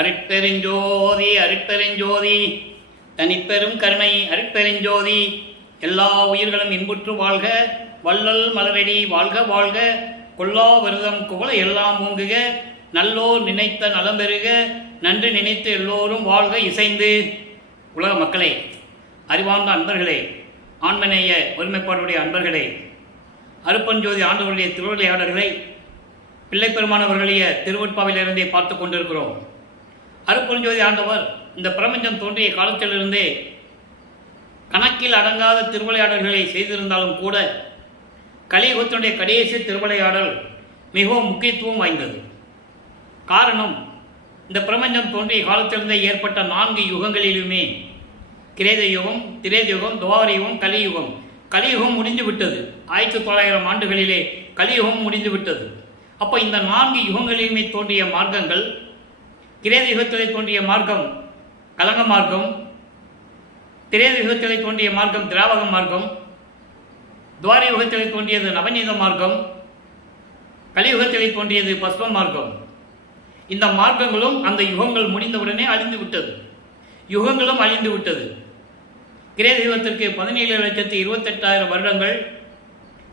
அருட்பெருஞ்சோதி அருட்பெருஞ்சோதி தனிப்பெரும் கருணை அருட்பெருஞ்சோதி. எல்லா உயிர்களும் இன்புற்று வாழ்க, வள்ளல் மலரடி வாழ்க வாழ்க, கொல்லா விரதம் குவள எல்லாம் ஓங்குக, நல்லோர் நினைத்த நலம் பெறுக, நன்று நினைத்து எல்லோரும் வாழ்க இசைந்து. உலக மக்களே, அறிவார்ந்த அன்பர்களே, ஆண்மநேய ஒருமைப்பாடுடைய அன்பர்களே, அருட்பெருஞ்சோதி ஆண்டவருடைய திருவிளையாடல்களை பிள்ளைப்பெருமானவர்களுடைய திருவட்பாவிலிருந்தே பார்த்து கொண்டிருக்கிறோம். அருட்பெருஞ்சோதி ஆண்டவர் இந்த பிரபஞ்சம் தோன்றிய காலத்திலிருந்தே கணக்கில் அடங்காத திருவிளையாடல்களை செய்திருந்தாலும் கூட கலியுகத்தினுடைய கடைசி திருவிளையாடல் மிகவும் முக்கியத்துவம் வாய்ந்தது. காரணம், இந்த பிரபஞ்சம் தோன்றிய காலத்திலிருந்தே ஏற்பட்ட 4 யுகங்களிலுமே கிரேத யுகம், திரேத யுகம், துவாபர யுகம், கலியுகம். கலியுகம் முடிந்து விட்டது. 1900 ஆண்டுகளிலே கலியுகம் முடிந்து விட்டது. அப்போ இந்த 4 யுகங்களிலுமே தோன்றிய மார்க்கங்கள், கிரேத யுகத்திலே தோன்றிய மார்க்கம் கலங்க மார்க்கம், திரேத யுகத்திலே தோன்றிய மார்க்கம் திராவக மார்க்கம், துவார யுகத்திலே தோன்றியது நவநீத மார்க்கம், கலியுகத்திலே தோன்றியது பஸ்ம மார்க்கம். இந்த மார்க்கங்களும் அந்த யுகங்கள் முடிந்தவுடனே அழிந்து விட்டது. யுகங்களும் அழிந்து விட்டது. கிரேத யுகத்திற்கு 17,28,000 வருடங்கள்,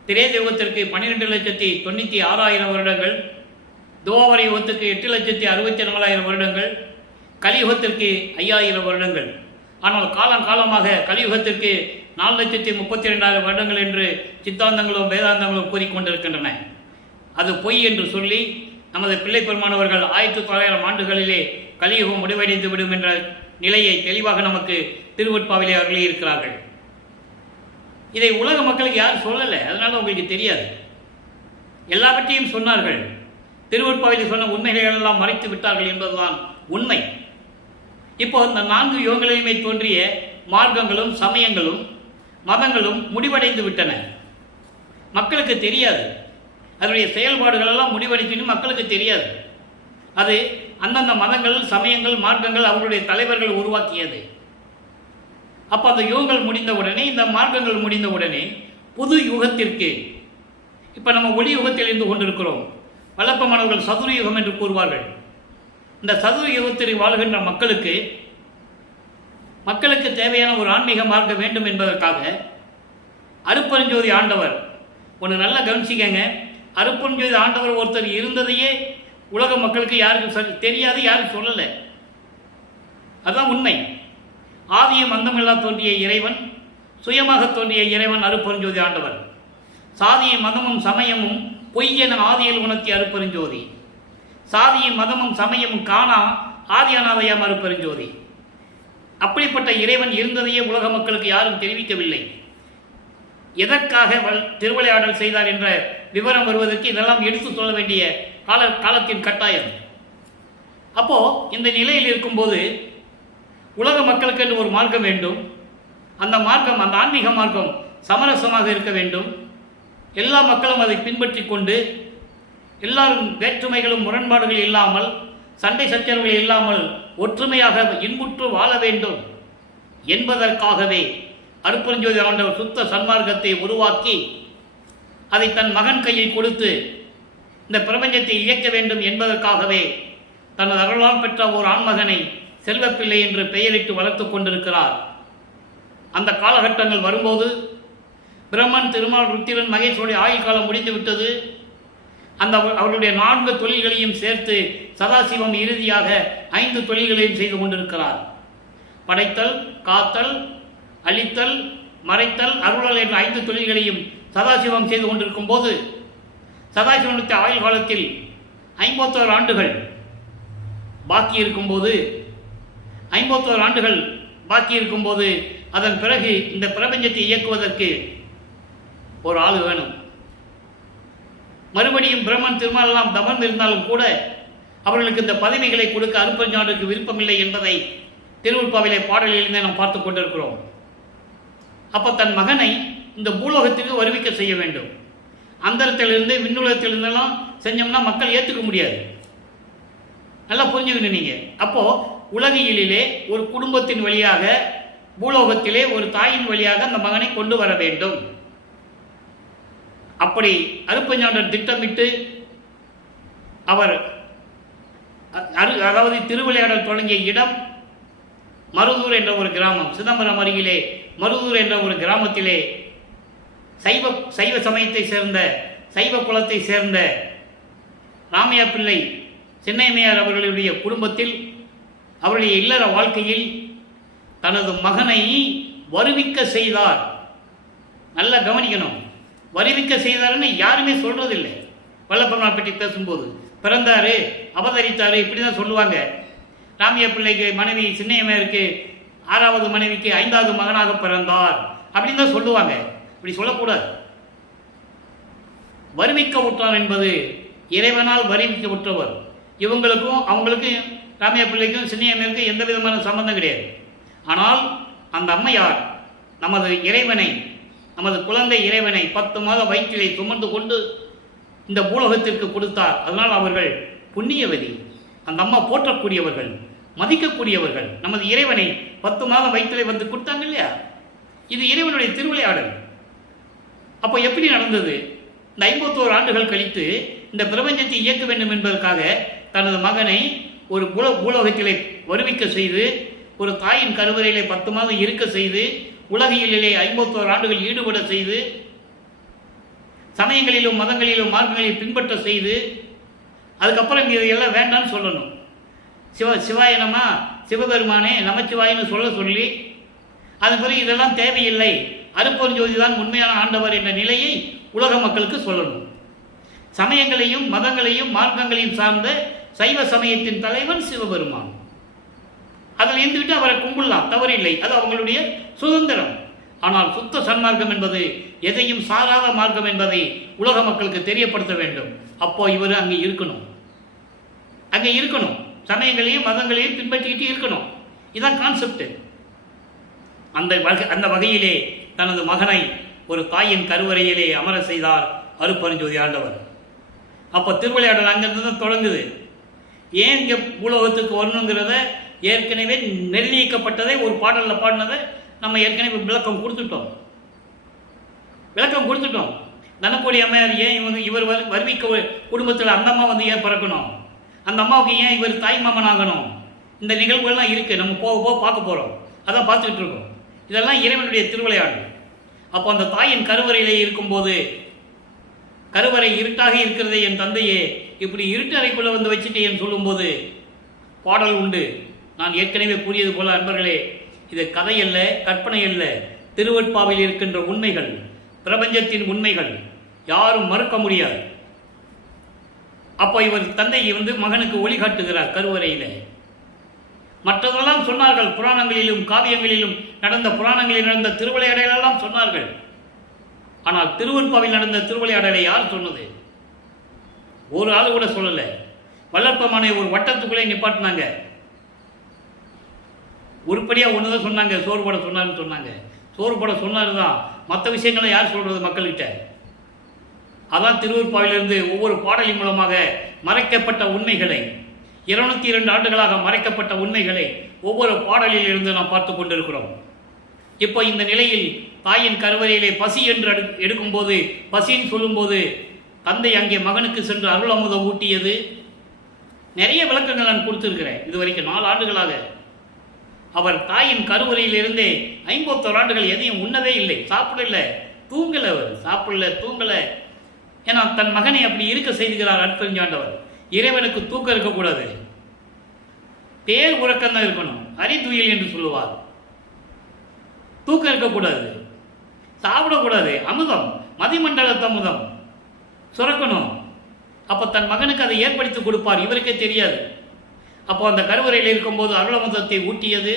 திரேத யுகத்திற்கு 12,96,000 வருடங்கள், துவாபர யுகத்திற்கு 8,64,000 வருடங்கள், கலியுகத்திற்கு 5,000 வருடங்கள். ஆனால் காலங்காலமாக கலியுகத்திற்கு 4,32,000 வருடங்கள் என்று சித்தாந்தங்களும் வேதாந்தங்களும் கூறிக்கொண்டிருக்கின்றன. அது பொய் என்று சொல்லி நமது பிள்ளைப்பெருமானவர்கள் 1900 ஆண்டுகளிலே கலியுகம் முடிவடைந்து விடும் என்ற நிலையை தெளிவாக நமக்கு திருவட்பாவிலே அருளியிருக்கிறார்கள். இதை உலக மக்களுக்கு யாரும் சொல்லலை, அதனால உங்களுக்கு தெரியாது. எல்லாவற்றையும் சொன்னார்கள். திருவட்பாவிலே சொன்ன உண்மைகள் எல்லாம் மறைத்து விட்டார்கள் என்பதுதான் உண்மை. இப்போ இந்த 4 யுகங்களிலுமே தோன்றிய மார்க்கங்களும் சமயங்களும் மதங்களும் முடிவடைந்து விட்டன. மக்களுக்கு தெரியாது. அதனுடைய செயல்பாடுகள் எல்லாம் முடிவடைந்து மக்களுக்கு தெரியாது. அது அந்தந்த மதங்கள், சமயங்கள், மார்க்கங்கள் அவர்களுடைய தலைவர்கள் உருவாக்கியது. அப்போ அந்த யுகங்கள் முடிந்தவுடனே, இந்த மார்க்கங்கள் முடிந்தவுடனே புது யுகத்திற்கு, இப்போ நம்ம ஒளி யுகத்தில் இருந்து கொண்டிருக்கிறோம். வல்லப்பமானவர்கள் சதுர யுகம் என்று கூறுவார்கள். இந்த சதுர யுகத்தில் வாழ்கின்ற மக்களுக்கு தேவையான ஒரு ஆன்மீக மார்க்கம் வேண்டும் என்பதற்காக அருட்பெருஞ்சோதி ஆண்டவர், ஒன்று நல்லா கவனிச்சிக்கங்க, அருட்பெருஞ்சோதி ஆண்டவர் ஒருத்தர் இருந்ததையே உலக மக்களுக்கு யாருக்கும் தெரியாது, யாரும் சொல்லலை. அதுதான் உண்மை. ஆதியும் அந்தமில்லா தோன்றிய இறைவன், சுயமாக தோன்றிய இறைவன் அருட்பெருஞ்சோதி ஆண்டவர். சாதியும் மதமும் சமயமும் பொய் என ஆதியில் உணர்த்திய அருட்பெருஞ்சோதி. சாதியும் மதமும் சமயமும் காணா ஆதியானாதையாம் அருட்பெருஞ்சோதி. அப்படிப்பட்ட இறைவன் இருந்ததையே உலக மக்களுக்கு யாரும் தெரிவிக்கவில்லை. எதற்காக திருவிளையாடல் செய்தார் என்ற விவரம் வருவதற்கு இதெல்லாம் எடுத்து சொல்ல வேண்டிய காலத்தின் கட்டாயம். அப்போ இந்த நிலையில் இருக்கும்போது உலக மக்களுக்கு என்று ஒரு மார்க்கம் வேண்டும். அந்த மார்க்கம், அந்த ஆன்மீக மார்க்கம் சமரசமாக இருக்க வேண்டும். எல்லா மக்களும் அதை பின்பற்றி கொண்டு, எல்லாரும் வேற்றுமைகளும் முரண்பாடுகள் இல்லாமல், சண்டை சச்சரவுகள் இல்லாமல் ஒற்றுமையாக இன்புற்று வாழ வேண்டும் என்பதற்காகவே அருட்பெருஞ்சோதி ஆண்டவர் சுத்த சன்மார்க்கத்தை உருவாக்கி அதை தன் மகன் கையில் கொடுத்து இந்த பிரபஞ்சத்தை இயக்க வேண்டும் என்பதற்காகவே தனது அருளால் பெற்ற ஒரு ஆண்மகனை செல்வப்பிள்ளை என்று பெயரிட்டு வளர்த்து கொண்டிருக்கிறார். அந்த காலகட்டங்கள் வரும்போது பிரம்மன், திருமால், ருத்திரன், மகேஸ்வருடைய ஆயுள் காலம் முடிந்துவிட்டது. அவருடைய 4 தொழில்களையும் சேர்த்து சதாசிவம் இறுதியாக 5 தொழில்களையும் செய்து கொண்டிருக்கிறார். படைத்தல், காத்தல், அழித்தல், மறைத்தல், அருளல் என்ற 5 தொழில்களையும் சதாசிவம் செய்து கொண்டிருக்கும் போது சதாசிவனுடைய ஆயுள் காலத்தில் 51 ஆண்டுகள் பாக்கி இருக்கும்போது அதன் பிறகு இந்த பிரபஞ்சத்தை இயக்குவதற்கு ஒரு ஆள் வேணும். மறுபடியும் பிரம்மன், திருமாலெல்லாம் தமர்ந்து இருந்தாலும் கூட அவர்களுக்கு இந்த பதவிகளை கொடுக்க அருட்பெருஞ்சோதிக்கு விருப்பமில்லை என்பதை திருவட்பாவிலே பாடலிலிருந்தே நாம் பார்த்து கொண்டிருக்கிறோம். அப்போ தன் மகனை இந்த பூலோகத்திற்கு வருவிக்க செய்ய வேண்டும். அந்தரத்திலிருந்து விண்ணுலகத்திலிருந்தெல்லாம் செஞ்சோம்னா மக்கள் ஏற்றுக்க முடியாது. நல்லா புரிஞ்சுக்கணும் நீங்கள். அப்போ உலகியலிலே ஒரு குடும்பத்தின் வழியாக, பூலோகத்திலே ஒரு தாயின் வழியாக அந்த மகனை கொண்டு வர வேண்டும். அப்படி அருட்பெருஞ்சோதி திட்டமிட்டு அவர் அதாவது திருவிளையாடல் தொடங்கிய இடம் மருதூர் என்ற ஒரு கிராமம். சிதம்பரம் அருகிலே மருதூர் என்ற ஒரு கிராமத்திலே சைவ சமயத்தை சேர்ந்த சைவ குலத்தை சேர்ந்த ராமையா பிள்ளை சின்னையம்மையார் அவர்களுடைய குடும்பத்தில் அவருடைய இல்லற வாழ்க்கையில் தனது மகனை வருவிக்க செய்தார். நல்லா கவனிக்கணும், வருவிக்க செய்தார்னு யாருமே சொல்றதில்லை. வல்லப்பெருமாள் பற்றி பேசும்போது பிறந்தாரு, அவதரித்தாரு, இப்படி தான் சொல்லுவாங்க. ராமையா பிள்ளைக்கு மனைவி சின்னையம்மையாருக்கு 6வது மனைவிக்கு 5வது மகனாக பிறந்தார் அப்படின்னு தான் சொல்லுவாங்க. இப்படி சொல்லக்கூடாது. வருவிக்க விட்டார் என்பது இறைவனால் வருவிக்க விட்டவர். இவங்களுக்கும் அவங்களுக்கும் ராமையா பிள்ளைக்கும் சின்னையம்மையாருக்கும் எந்த விதமான சம்பந்தம் கிடையாது. ஆனால் அந்த அம்மையார் நமது இறைவனை, நமது குழந்தை இறைவனை 10 மாத வயிற்றிலே சுமந்து கொண்டு இந்த பூலோகத்திற்கு கொடுத்தார். அதனால் அவர்கள் புண்ணியவதி. அந்த அம்மா போற்றக்கூடியவர்கள், மதிக்கக்கூடியவர்கள். நமது இறைவனை 10 மாதம் வயிற்றிலே வந்து கொடுத்தாங்க இல்லையா? இது இறைவனுடைய திருவிளையாடல். அப்போ எப்படி நடந்தது? இந்த 51 ஆண்டுகள் கழித்து இந்த பிரபஞ்சத்தை இயக்க வேண்டும் என்பதற்காக தனது மகனை ஒரு பூலோகத்திலே வருவிக்க செய்து, ஒரு தாயின் கருவறையிலே 10 மாதம் இருக்க செய்து, உலகியலிலே 51 ஆண்டுகள் ஈடுபட செய்து, சமயங்களிலும் மதங்களிலும் மார்க்கங்களில் பின்பற்ற செய்து, அதுக்கப்புறம் இதையெல்லாம் வேண்டான்னு சொல்லணும். சிவாய நம, சிவபெருமானே நமச்சிவாயின்னு சொல்லி, அது பிறகு இதெல்லாம் தேவையில்லை, அருட்பெருஞ்சோதி தான் உண்மையான ஆண்டவர் என்ற நிலையை உலக மக்களுக்கு சொல்லணும். சமயங்களையும் மதங்களையும் மார்க்கங்களையும் சார்ந்த சைவ சமயத்தின் தலைவன் சிவபெருமான். அதில் இருந்துவிட்டு அவரை கும்பிடலாம், தவறில்லை, அது அவங்களுடைய சுதந்திரம். ஆனால் சுத்த சன்மார்க்கம் என்பது எதையும் சாராத மார்க்கம் என்பதை உலக மக்களுக்கு தெரியப்படுத்த வேண்டும். அப்போ இவர் அங்கே இருக்கணும், சமயங்களையும் மதங்களையும் பின்பற்றிக்கிட்டு இருக்கணும். இதுதான் கான்செப்ட். அந்த வகையிலே தனது மகனை ஒரு தாயின் கருவறையிலே அமர செய்தார் அருட்பெருஞ்சோதி ஆண்டவர். அப்போ திருவிளையாடல் அங்கிருந்து தான் தொடங்குது. ஏன் இங்கே பூலோகத்துக்கு வரணுங்கிறத ஏற்கனவே நிர்ணயிக்கப்பட்டதை ஒரு பாடலில் பாடினதை நம்ம ஏற்கனவே விளக்கம் கொடுத்துட்டோம். தனக்கோடி அம்மையார் ஏன் இவர் வருவிக்க குடும்பத்தில் அந்த அம்மா வந்து ஏன் பிறக்கணும், அந்த அம்மாவுக்கு ஏன் இவர் தாய் மாமன் ஆகணும், இந்த நிகழ்வுகள்லாம் இருக்குது. நம்ம போக பார்க்க போகிறோம், அதான் பார்த்துக்கிட்டு இருக்கோம். இதெல்லாம் இறைவனுடைய திருவிளையாடல். அப்போ அந்த தாயின் கருவறையிலே இருக்கும்போது, கருவறை இருட்டாக இருக்கிறதே என் தந்தையே, இப்படி இருட்டு அறைக்குள்ளே வந்து வச்சுட்டேன்னு சொல்லும்போது பாடல் உண்டு. நான் ஏற்கனவே கூறியது போல அன்பர்களே, இது கதையல்ல, கற்பனை அல்ல, திருவெட்பாவில் இருக்கின்ற உண்மைகள், பிரபஞ்சத்தின் உண்மைகள், யாரும் மறுக்க முடியாது. அப்போ இவர் தந்தை மகனுக்கு ஒளிகாட்டுகிறார் கருவறையில். மற்றதெல்லாம் சொன்னார்கள், புராணங்களிலும் காவியங்களிலும் நடந்த, புராணங்களில் நடந்த திருவிளையாடலெல்லாம் சொன்னார்கள். ஆனால் திருவெட்பாவில் நடந்த திருவிளையாடலை யார் சொன்னது? ஒரு ஆள் கூட சொல்லலை. வல்லற்பெருமானை ஒரு வட்டத்துக்குள்ளே நிப்பாட்டினாங்க. உருப்படியாக ஒன்று தான் சொன்னாங்க, சோறு போட சொன்னார்னு சொன்னாங்க. சோறு போட சொன்னார் தான், மற்ற விஷயங்களை யார் சொல்கிறது மக்கள்கிட்ட? அதான் திருவெட்பாவிலிருந்து ஒவ்வொரு பாடலின் மூலமாக மறைக்கப்பட்ட உண்மைகளை, 202 ஆண்டுகளாக மறைக்கப்பட்ட உண்மைகளை ஒவ்வொரு பாடலில் இருந்து நாம் பார்த்து கொண்டிருக்கிறோம். இப்போ இந்த நிலையில் தாயின் கருவறையிலே பசி என்று எடுக்கும்போது, பசின்னு சொல்லும்போது தந்தை அங்கே மகனுக்கு சென்று அருள் அமுதம் ஊட்டியது, நிறைய விளக்கங்கள் நான் கொடுத்துருக்கிறேன். இது வரைக்கும் 4 ஆண்டுகளாக அவர் தாயின் கருவறையிலிருந்தே 51 ஆண்டுகள் எதையும் உண்ணவே இல்லை, சாப்பிடலை, தூங்கலை. அவர் தூங்கலை. ஏன்னா தன் மகனை அப்படி இருக்க செய்துகிறார் அருட்பெருஞ்சாண்டவர். இறைவனுக்கு தூக்கம் இருக்கக்கூடாது, பேர் உறக்கம் தான் இருக்கணும். அரிதுயில் என்று சொல்லுவார். தூக்கம் இருக்கக்கூடாது, சாப்பிடக்கூடாது. அமுதம், மதிமண்டலத்து அமுதம் சுரக்கணும். அப்போ தன் மகனுக்கு அதை ஏற்படுத்தி கொடுப்பார், இவருக்கே தெரியாது. அப்போ அந்த கருவறையில் இருக்கும்போது அருளமுதத்தை ஊட்டியது.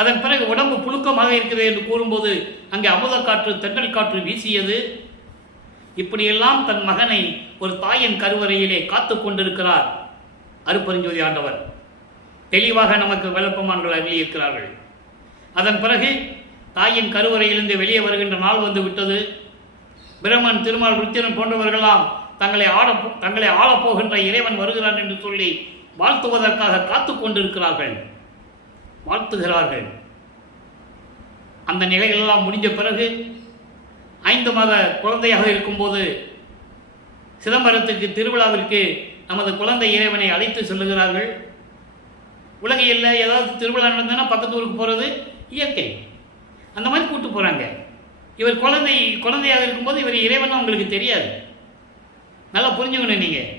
அதன் பிறகு உடம்பு புழுக்கமாக இருக்கிறது என்று கூறும்போது அங்கே அமுத காற்று, தென்றல் காற்று வீசியது. இப்படியெல்லாம் தன் மகனை ஒரு தாயின் கருவறையிலே காத்து கொண்டிருக்கிறார் அருட்பெருஞ்சோதி ஆண்டவர். தெளிவாக நமக்கு விளப்பமான்கள் அருளியிருக்கிறார்கள். அதன் பிறகு தாயின் கருவறையிலிருந்து வெளியே வருகின்ற நாள் வந்து விட்டது. பிரம்மன், திருமால், ருத்திரன் போன்றவர்களாம் தங்களை ஆளப்போகின்ற இறைவன் வருகிறான் என்று சொல்லி வாழ்த்துவதற்காக காத்து கொண்டிருக்கிறார்கள், வாழ்த்துகிறார்கள். அந்த நிலைகளெல்லாம் முடிஞ்ச பிறகு 5 மாத குழந்தையாக இருக்கும்போது சிதம்பரத்துக்கு திருவிழாவிற்கு நமது குழந்தை இறைவனை அழைத்து செல்லுகிறார்கள். உலகையில் ஏதாவது திருவிழா நடந்ததுன்னா பக்கத்து ஊருக்கு போகிறது இயற்கை. அந்த மாதிரி கூப்பிட்டு போகிறாங்க. இவர் குழந்தையாக இருக்கும்போது இவர் இறைவன் அவங்களுக்கு தெரியாது. நல்லா புரிஞ்சுக்கணும். நீங்கள்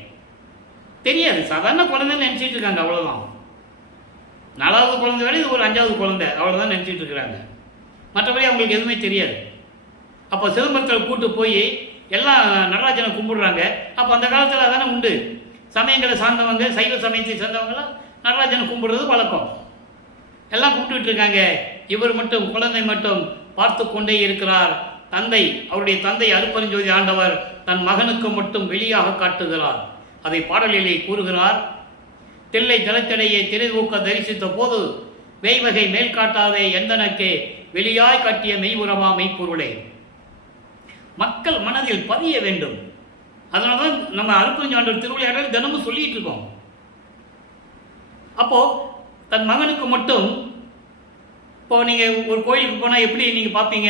தெரியாது, சாதாரண குழந்தைன்னு நினச்சிட்டு இருக்காங்க, அவ்வளோதான். 4வது குழந்தை வேலை, இது ஒரு 5வது குழந்தை, அவ்வளோதான் நினச்சிட்டு இருக்கிறாங்க. மற்றபடி அவங்களுக்கு எதுவுமே தெரியாது. அப்போ சிதம்பரத்தில் கூட்டு போய் எல்லாம் நடராஜனை கும்பிடுறாங்க. அப்போ அந்த காலத்தில் அதானே உண்டு. சமயங்களை சார்ந்தவங்க, சைவ சமயத்தை சேர்ந்தவங்களாம் நடராஜனை கும்பிடுறது வழக்கம். எல்லாம் கும்பிட்டுட்டு இருக்காங்க. இவர் மட்டும், குழந்தை மட்டும் பார்த்து கொண்டே இருக்கிறார். அவருடைய தந்தை அருட்பெருஞ்சோதி ஆண்டவர் தன் மகனுக்கு மட்டும் வெளியாக காட்டுகிறார். அதை பாடலிலே கூறுகிறார். தில்லை ஜலத்தடையை திரைதூக்க தரிசித்த போது வேய்வகை மேல் காட்டாதே எந்தனக்கே வெளியாய் காட்டிய மெய்வுரமா மெய்ப்பொருளே. மக்கள் மனதில் பதிய வேண்டும். அதனால்தான் நம்ம அருட்பெருஞ்சாண்டவர் திருவிளையாடல் தினமும் சொல்லிட்டு இருக்கோம். அப்போ தன் மகனுக்கு மட்டும், இப்போ நீங்கள் ஒரு கோயிலுக்கு போனால் எப்படி நீங்கள் பார்ப்பீங்க?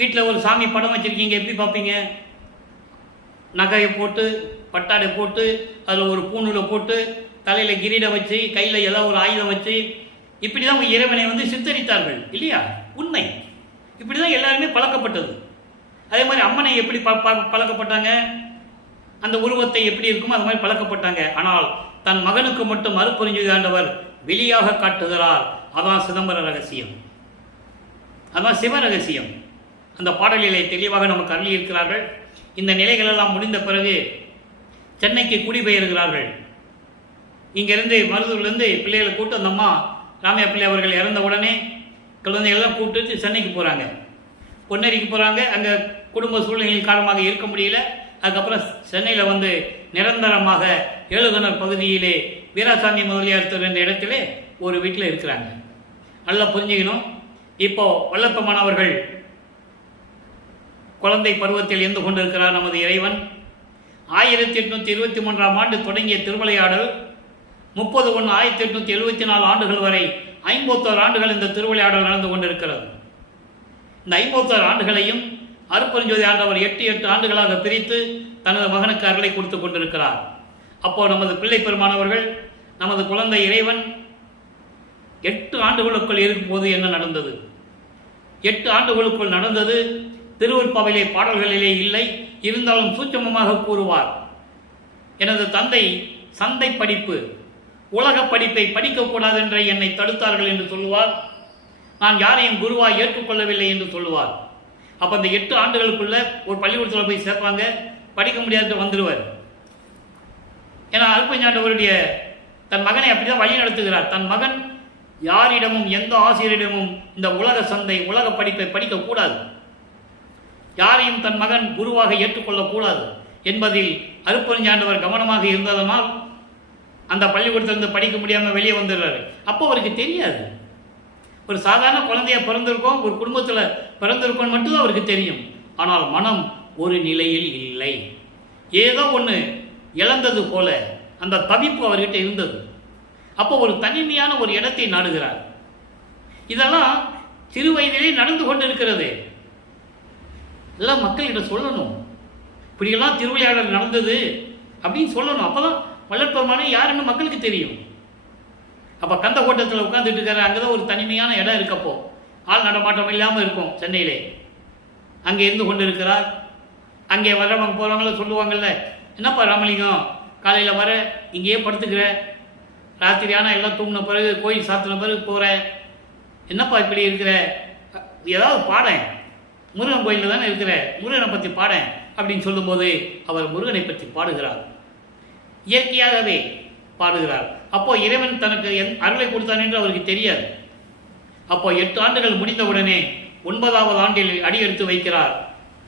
வீட்டில் ஒரு சாமி படம் வச்சுருக்கீங்க, எப்படி பார்ப்பீங்க? நகையை போட்டு, பட்டாடை போட்டு, அதில் ஒரு பூணூலை போட்டு, தலையில் கிரீடம் வச்சு, கையில் ஏதாவது ஒரு ஆயுதம் வச்சு, இப்படி தான் இறைவனை சித்தரித்தார்கள் இல்லையா? உண்மை. இப்படி தான் எல்லாருமே பழக்கப்பட்டது. அதே மாதிரி அம்மனை எப்படி பழக்கப்பட்டாங்க? அந்த உருவத்தை எப்படி இருக்குமோ அது மாதிரி பழக்கப்பட்டாங்க. ஆனால் தன் மகனுக்கு மட்டும் அருட்பெருஞ்சோதி ஆண்டவர் வெளியாக காட்டுகிறார். அதான் சிதம்பர ரகசியம், அதான் சிவ ரகசியம். அந்த பாடலிலே தெளிவாக நமக்கு அருளி இருக்கிறார்கள். இந்த நிலைகளெல்லாம் முடிந்த பிறகு சென்னைக்கு குடிபெயர்கிறார்கள். இங்கேருந்து மருதூர்லேருந்து பிள்ளைகளை கூட்டு, அந்த அம்மா ராமையா பிள்ளை அவர்கள் இறந்த உடனே குழந்தைகளெல்லாம் கூப்பிட்டு சென்னைக்கு போகிறாங்க. பொன்னேரிக்கு போகிறாங்க. அங்கே குடும்ப சூழ்நிலைகள் காரணமாக இருக்க முடியல. அதுக்கப்புறம் சென்னையில் நிரந்தரமாக ஏழுகணர் பகுதியிலே வீராசாமி முதலியார் தெரு என்ற இடத்திலே ஒரு வீட்டில் இருக்கிறாங்க. நல்லா புரிஞ்சுக்கணும். இப்போ வல்லப்பமானவர்கள் குழந்தை பருவத்தில் இருந்து கொண்டிருக்கிறார் நமது இறைவன். 1823ஆம் ஆண்டு தொடங்கிய திருவிளையாடல் 30/1/1874 ஆண்டுகள் வரை 51 ஆண்டுகள் இந்த திருவிளையாடல் நடந்து கொண்டிருக்கிறது. இந்த 51 ஆண்டுகளையும் அருட்பெருஞ்சோதி ஆண்டவர் 8 ஆண்டுகளாக பிரித்து தனது மகனுக்கு அருளை கொடுத்து கொண்டிருக்கிறார். அப்போ நமது பிள்ளை பெருமானவர்கள், நமது குழந்தை இறைவன் 8 ஆண்டுகளுக்குள் இருக்கும்போது என்ன நடந்தது? 8 ஆண்டுகளுக்குள் நடந்தது திருவருட்பாவிலே பாடல்களிலே இல்லை. இருந்தாலும் சூட்சமமாக கூறுவார். எனது தந்தை சந்தை படிப்பு, உலக படிப்பை படிக்கக்கூடாது என்ற என்னை தடுத்தார்கள் என்று சொல்லுவார். நான் யாரையும் குருவாய் ஏற்றுக்கொள்ளவில்லை என்று சொல்லுவார். அப்போ அந்த 8 ஆண்டுகளுக்குள்ள ஒரு பள்ளிக்கூடத்தில் போய் சேர்ப்பாங்க, படிக்க முடியாது வந்துடுவார். ஏன்னா அருட்பெருஞ்சாண்டவருடைய தன் மகனை அப்படிதான் வழி நடத்துகிறார். தன் மகன் யாரிடமும், எந்த ஆசிரியரிடமும் இந்த உலக சந்தை, உலக படிப்பை படிக்கக்கூடாது, யாரையும் தன் மகன் குருவாக ஏற்றுக்கொள்ளக்கூடாது என்பதில் அருட்பெருஞ்சாண்டவர் கவனமாக இருந்ததனால் அந்த பள்ளிக்கூடத்திலிருந்து படிக்க முடியாமல் வெளியே வந்துடுறாரு. அப்போ அவருக்கு தெரியாது. ஒரு சாதாரண குழந்தைய பிறந்திருக்கோம், ஒரு குடும்பத்தில் பிறந்திருக்கோம் மட்டும்தான் அவருக்கு தெரியும். ஆனால் மனம் ஒரு நிலையில் இல்லை. ஏதோ ஒன்று இழந்தது போல அந்த தவிப்பு அவர்கிட்ட இருந்தது. அப்போ ஒரு தனிமையான ஒரு இடத்தை நாடுகிறார். இதெல்லாம் சிறு வயதிலே நடந்து கொண்டிருக்கிறது. எல்லாம் மக்கள்கிட்ட சொல்லணும், இப்படியெல்லாம் திருவிளையாடல் நடந்தது அப்படின்னு சொல்லணும். அப்போதான் வல்லற்பெருமானே யாருன்னு மக்களுக்கு தெரியும். அப்போ கந்த கோட்டத்தில் உட்காந்துட்டு இருக்காரு. அங்கே தான் ஒரு தனிமையான இடம் இருக்கப்போ, ஆள் நடமாட்டம் இல்லாமல் இருக்கும் சென்னையிலே. அங்கே இருந்து கொண்டு இருக்கிறார். அங்கே வர்றவங்க போகிறவங்கள சொல்லுவாங்கள்ல, என்னப்பா ராமலிங்கம் காலையில் வர இங்கேயே படுத்துக்கிற, ராத்திரியான எல்லாம் தூங்கின பிறகு கோயில் சாத்தின பிறகு போகிற, என்னப்பா இப்படி இருக்கிற, ஏதாவது பாடேன், முருகன் கோயிலில் தானே இருக்கிற, முருகனை பற்றி பாடேன் அப்படின்னு சொல்லும்போது அவர் முருகனை பற்றி பாடுகிறார். இயற்கையாகவே பாடுகிறார். அப்போ இறைவன் தனக்கு அருளை கொடுத்தான் என்று அவருக்கு தெரியாது. அப்போ 8 ஆண்டுகள் முடிந்தவுடனே 9வது ஆண்டில் அடியெடுத்து வைக்கிறார்.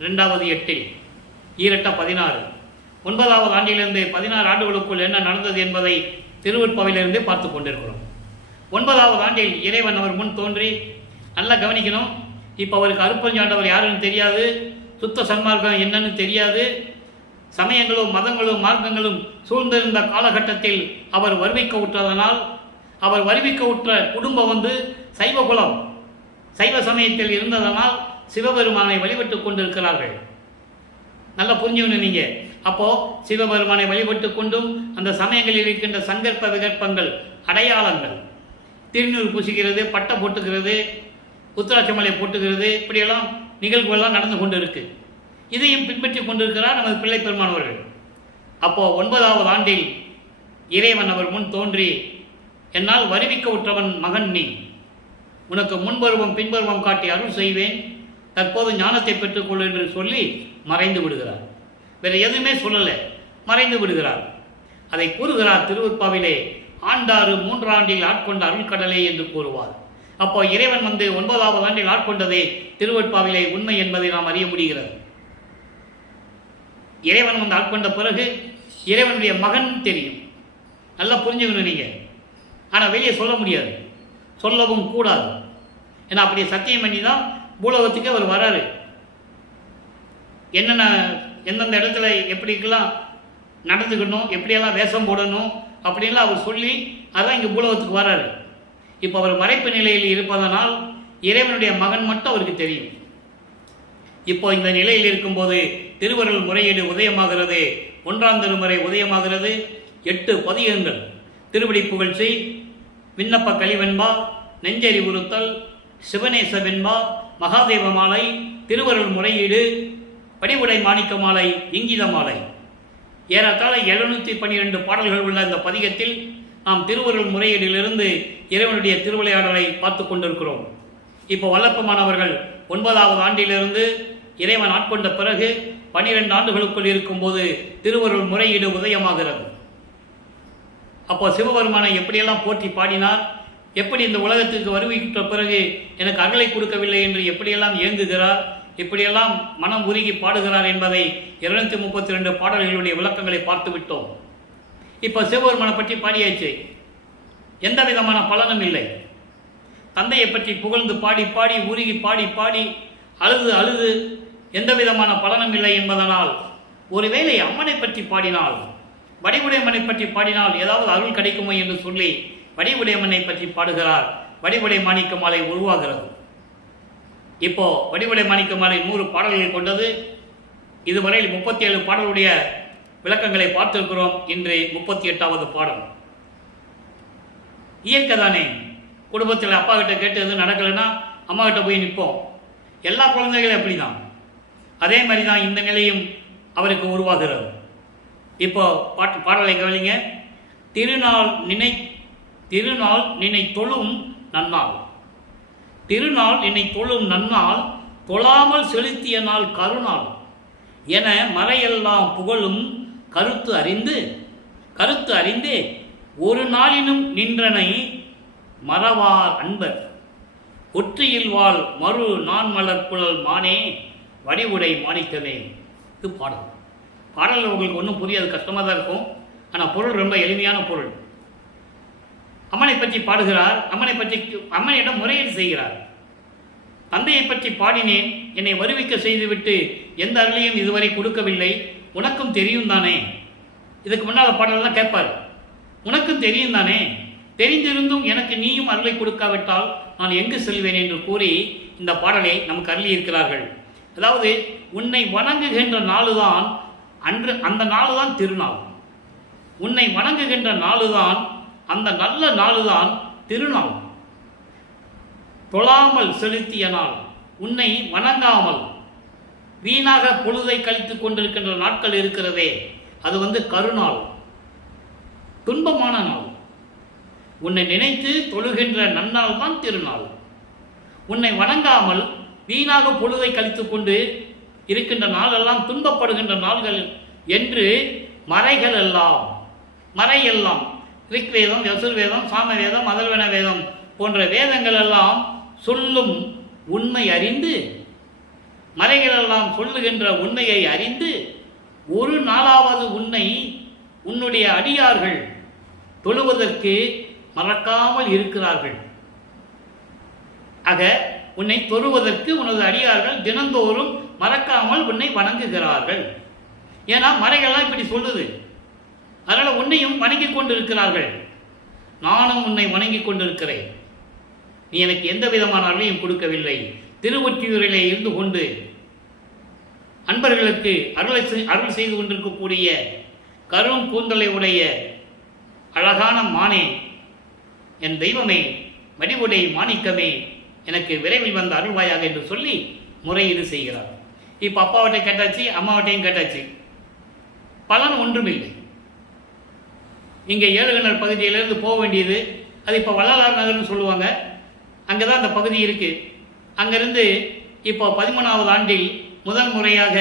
2வது 8 ஈரட்ட 16. 9வது ஆண்டிலிருந்து 16 ஆண்டுகளுக்குள் என்ன நடந்தது என்பதை திருவருட்பாவிலிருந்தே பார்த்து கொண்டிருக்கிறோம். 9வது ஆண்டில் இறைவன் அவர் முன் தோன்றி, நல்லா கவனிக்கணும், இப்போ அவருக்கு அருட்பெருஞ்சாண்டவர் யாருன்னு தெரியாது, சுத்த சன்மார்க்கம் என்னன்னு தெரியாது, சமயங்களும் மதங்களும் மார்க்கங்களும் சூழ்ந்திருந்த காலகட்டத்தில் அவர் வருவிக்க உற்றதனால், அவர் வருவிக்க உற்ற குடும்பம் சைவகுலம், சைவ சமயத்தில் இருந்ததனால் சிவபெருமானை வழிபட்டு கொண்டிருக்கிறார்கள். நல்லா புரிஞ்சுக்கணும் நீங்கள். அப்போது சிவபெருமானை வழிபட்டு கொண்டும் அந்த சமயங்களில் இருக்கின்ற சங்கற்ப விகற்பங்கள், அடையாளங்கள், திருநூறு பூசிக்கிறது, பட்டை போட்டுக்கிறது, உத்திராட்சமலை போட்டுக்கிறது, இப்படியெல்லாம் நிகழ்வுகள்லாம் நடந்து கொண்டு இருக்கு. இதையும் பின்பற்றி கொண்டிருக்கிறார் நமது பிள்ளை பெருமானவர்கள். அப்போது 9வது ஆண்டில் இறைவன் அவர் முன் தோன்றி, என்னால் வருவிக்க உற்றவன் மகன் நீ, உனக்கு முன்பருவம் பின்பருவம் காட்டி அருள் செய்வேன், தற்போது ஞானத்தை பெற்றுக்கொள் என்று சொல்லி மறைந்து விடுகிறார். வேறு எதுவுமே சொல்லலை, மறைந்து விடுகிறார். அதை கூறுகிறார் திருவருட்பாவிலே, ஆண்டாறு 3 ஆண்டில் ஆட்கொண்ட அருள்கடலே என்று கூறுவார். அப்போ இறைவன் 9வது ஆண்டில் ஆட்கொண்டதே திருவருட்பாவிலே உண்மை என்பதை நாம் அறிய முடிகிறது. இறைவன் ஆட்கொண்ட பிறகு இறைவனுடைய மகன் தெரியும், நல்லா புரிஞ்சுக்கணும் நீங்கள். ஆனால் வெளியே சொல்ல முடியாது, சொல்லவும் கூடாது. ஏன்னா அப்படியே சத்தியம் பண்ணி தான் பூலோகத்துக்கு அவர் வராரு. என்னென்ன எந்தெந்த இடத்துல எப்படிக்கெல்லாம் நடந்துக்கணும், எப்படியெல்லாம் வேஷம் போடணும் அப்படின்லாம் அவர் சொல்லி அதான் இங்கே பூலோகத்துக்கு வராரு. இப்போ அவர் மறைப்பு நிலையில் இருப்பதனால் இறைவனுடைய மகன் மட்டும் அவருக்கு தெரியும். இப்போ இந்த நிலையில் இருக்கும்போது திருவருள் முறையீடு உதயமாகிறது. 1ஆம் திருமுறை உதயமாகிறது. 8 பதிகங்கள், திருவடி புகழ்ச்சி, விண்ணப்ப கலிவெண்பா, நெஞ்சறிவுறுத்தல், சிவநேச வெண்பா, மகாதேவ மாலை, திருவருள் முறையீடு, படிவுடை மாணிக்க மாலை, இங்கித மாலை, ஏறத்தாழ 712 பாடல்கள் உள்ள இந்த பதிகத்தில் நாம் திருவருள் முறையீடிலிருந்து இறைவனுடைய திருவிளையாடலை பார்த்து கொண்டிருக்கிறோம். இப்போ வல்லப்பமானவர்கள் 9வது ஆண்டிலிருந்து இறைவன் ஆட்கொண்ட பிறகு 12 ஆண்டுகளுக்குள் இருக்கும்போது திருவருள் முறையீடு உதயமாகிறது. அப்போ சிவபெருமானை எப்படியெல்லாம் போற்றி பாடினார், எப்படி இந்த உலகத்திற்கு வருவித்த பிறகு எனக்கு அருளை கொடுக்கவில்லை என்று எப்படியெல்லாம் ஏங்குகிறார், இப்படியெல்லாம் மனம் உருகி பாடுகிறார் என்பதை 232 பாடல்களுடைய விளக்கங்களை பார்த்து விட்டோம். இப்போ சிவபெருமானை பற்றி பாடியாச்சு, எந்த விதமான பலனும் இல்லை. தந்தையை பற்றி புகழ்ந்து பாடி பாடி உருகி பாடி பாடி அழுது அழுது எந்த விதமான பலனும் இல்லை என்பதனால், ஒருவேளை அம்மனை பற்றி பாடினால், வடிவுடையம்மனை பற்றி பாடினால் ஏதாவது அருள் கிடைக்குமோ என்று சொல்லி வடிவுடையம்மனை பற்றி பாடுகிறார். வடிவுடை மாணிக்க மாலை உருவாகிறது. இப்போ வடிவுடை மாணிக்க மாலை 100 பாடல்கள் கொண்டது. இதுவரையில் 37 பாடலுடைய விளக்கங்களை பார்த்திருக்கிறோம். இன்று 38வது பாடல். இயற்கை தானே, குடும்பத்தில் அப்பா கிட்ட கேட்டு எதுவும் நடக்கலைன்னா அம்மா கிட்ட போய் நிற்போம். எல்லா குழந்தைகளும் அப்படி தான். அதே மாதிரி தான் இந்த நிலையும் அவருக்கு உருவாகிறது. இப்போ பாடலை கவனிங்க. திருநாள் நினை தொழும் நன்னாள், திருநாள் நினை தொழும் நன்னாள், தொழாமல் செலுத்திய நாள் கருநாள் என மறையெல்லாம் புகழும் கருத்து அறிந்து ஒரு நாளினும் நின்றனை மறவார் அன்பர், ஒற்றியில் வாழ் மறு நான் மலர் குழல் மானே வடிவுடை மாணிக்கமே. இது பாடல் உங்களுக்கு ஒன்றும் புரியாது, கஷ்டமாக தான் இருக்கும். ஆனால் பொருள் ரொம்ப எளிமையான பொருள். அம்மனை பற்றி பாடுகிறார். அம்மனிடம் முறையீடு செய்கிறார். தந்தையை பற்றி பாடினேன், என்னை வருவிக்க செய்துவிட்டு எந்த அருளையும் இதுவரை கொடுக்கவில்லை, உனக்கும் தெரியும் தானே. இதுக்கு முன்னால் பாடலாம் கேட்பார், உனக்கும் தெரியும் தானே, தெரிந்திருந்தும் எனக்கு நீயும் அருளை கொடுக்காவிட்டால் நான் எங்கு செல்வேன் என்று கூறி இந்த பாடலை நமக்கு அருளியிருக்கிறார்கள். அதாவது உன்னை வணங்குகின்ற நாளுதான் அன்று, அந்த நாளுதான் திருநாள். உன்னை வணங்குகின்ற நாளுதான், அந்த நல்ல நாளுதான் திருநாள். தொழாமல் செலுத்திய நாள், உன்னை வணங்காமல் வீணாக பொழுதை கழித்து கொண்டிருக்கின்ற நாட்கள் இருக்கிறதே, அது கருநாள், துன்பமான நாள். உன்னை நினைத்து தொழுகின்ற நன்னாள் தான் திருநாள். உன்னை வணங்காமல் வீணாக பொழுதை கழித்து கொண்டு இருக்கின்ற நாளெல்லாம் துன்பப்படுகின்ற நாள்கள் என்று மறையெல்லாம் ரிக்வேதம், யசுர்வேதம், சாமவேதம், அதர்வன வேதம் போன்ற வேதங்கள் எல்லாம் சொல்லும் உண்மை அறிந்து, மறைகளெல்லாம் சொல்லுகின்ற உண்மையை அறிந்து, ஒரு நாளாவது உன்னுடைய அடியார்கள் தொழுவதற்கு மறக்காமல் இருக்கிறார்கள். ஆக உன்னை தொழுவதற்கு உனது அடியார்கள் தினந்தோறும் மறக்காமல் உன்னை வணங்குகிறார்கள். ஏன்னா மறைகள்லாம் இப்படி சொல்லுது. அதனால் உன்னையும் வணங்கி கொண்டிருக்கிறார்கள். நானும் உன்னை வணங்கி கொண்டிருக்கிறேன். நீ எனக்கு எந்த விதமான அருளையும் கொடுக்கவில்லை. திருவொற்றியூரிலே இருந்து கொண்டு அன்பர்களுக்கு அருள் செய்து கொண்டிருக்கக்கூடிய கரும் கூந்தலை உடைய அழகான மானே, என் தெய்வமே, வடிவுடை மாணிக்கமே, எனக்கு விரைவில் வந்த அருள்வாயாக என்று சொல்லி முறையீடு செய்கிறார். இப்போ அப்பாவட்டை கேட்டாச்சு, அம்மாவட்டையும் கேட்டாச்சு, பலன் ஒன்றுமில்லை. இங்கே ஏழுகிணர் பகுதியிலேருந்து போக வேண்டியது, அது இப்போ வள்ளலார் நகர்னு சொல்லுவாங்க, அங்கே தான் அந்த பகுதி இருக்குது. அங்கேருந்து இப்போ 13வது ஆண்டில் முதல் முறையாக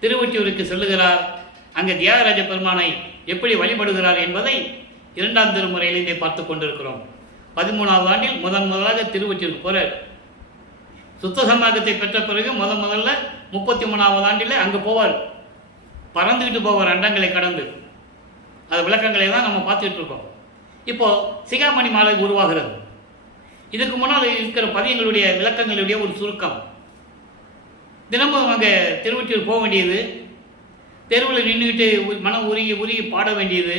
திருவொற்றியூருக்கு செல்லுகிறார். அங்கே தியாகராஜ பெருமானை எப்படி வழிபடுகிறார் என்பதை 2ஆம் திருமுறையிலே பார்த்து கொண்டிருக்கிறோம். 13வது ஆண்டில் முதலாக திருவொற்றியூருக்கு போகிறார். சுத்த சமாகத்தை பெற்ற பிறகு முதல்ல 33வது ஆண்டில் அங்கே போவார். பறந்துக்கிட்டு போவார் அண்டங்களை கடந்து. அது விளக்கங்களை தான் நம்ம பார்த்துட்டு இருக்கோம். இப்போது சிகாமணி மாலை உருவாகிறது. இதுக்கு முன்னால் இருக்கிற பதியங்களுடைய விளக்கங்களுடைய ஒரு சுருக்கம். தினமும் அங்கே திருவொற்றியூர் போக வேண்டியது, தெருவில் நின்றுக்கிட்டு மனம் உருகி பாட வேண்டியது,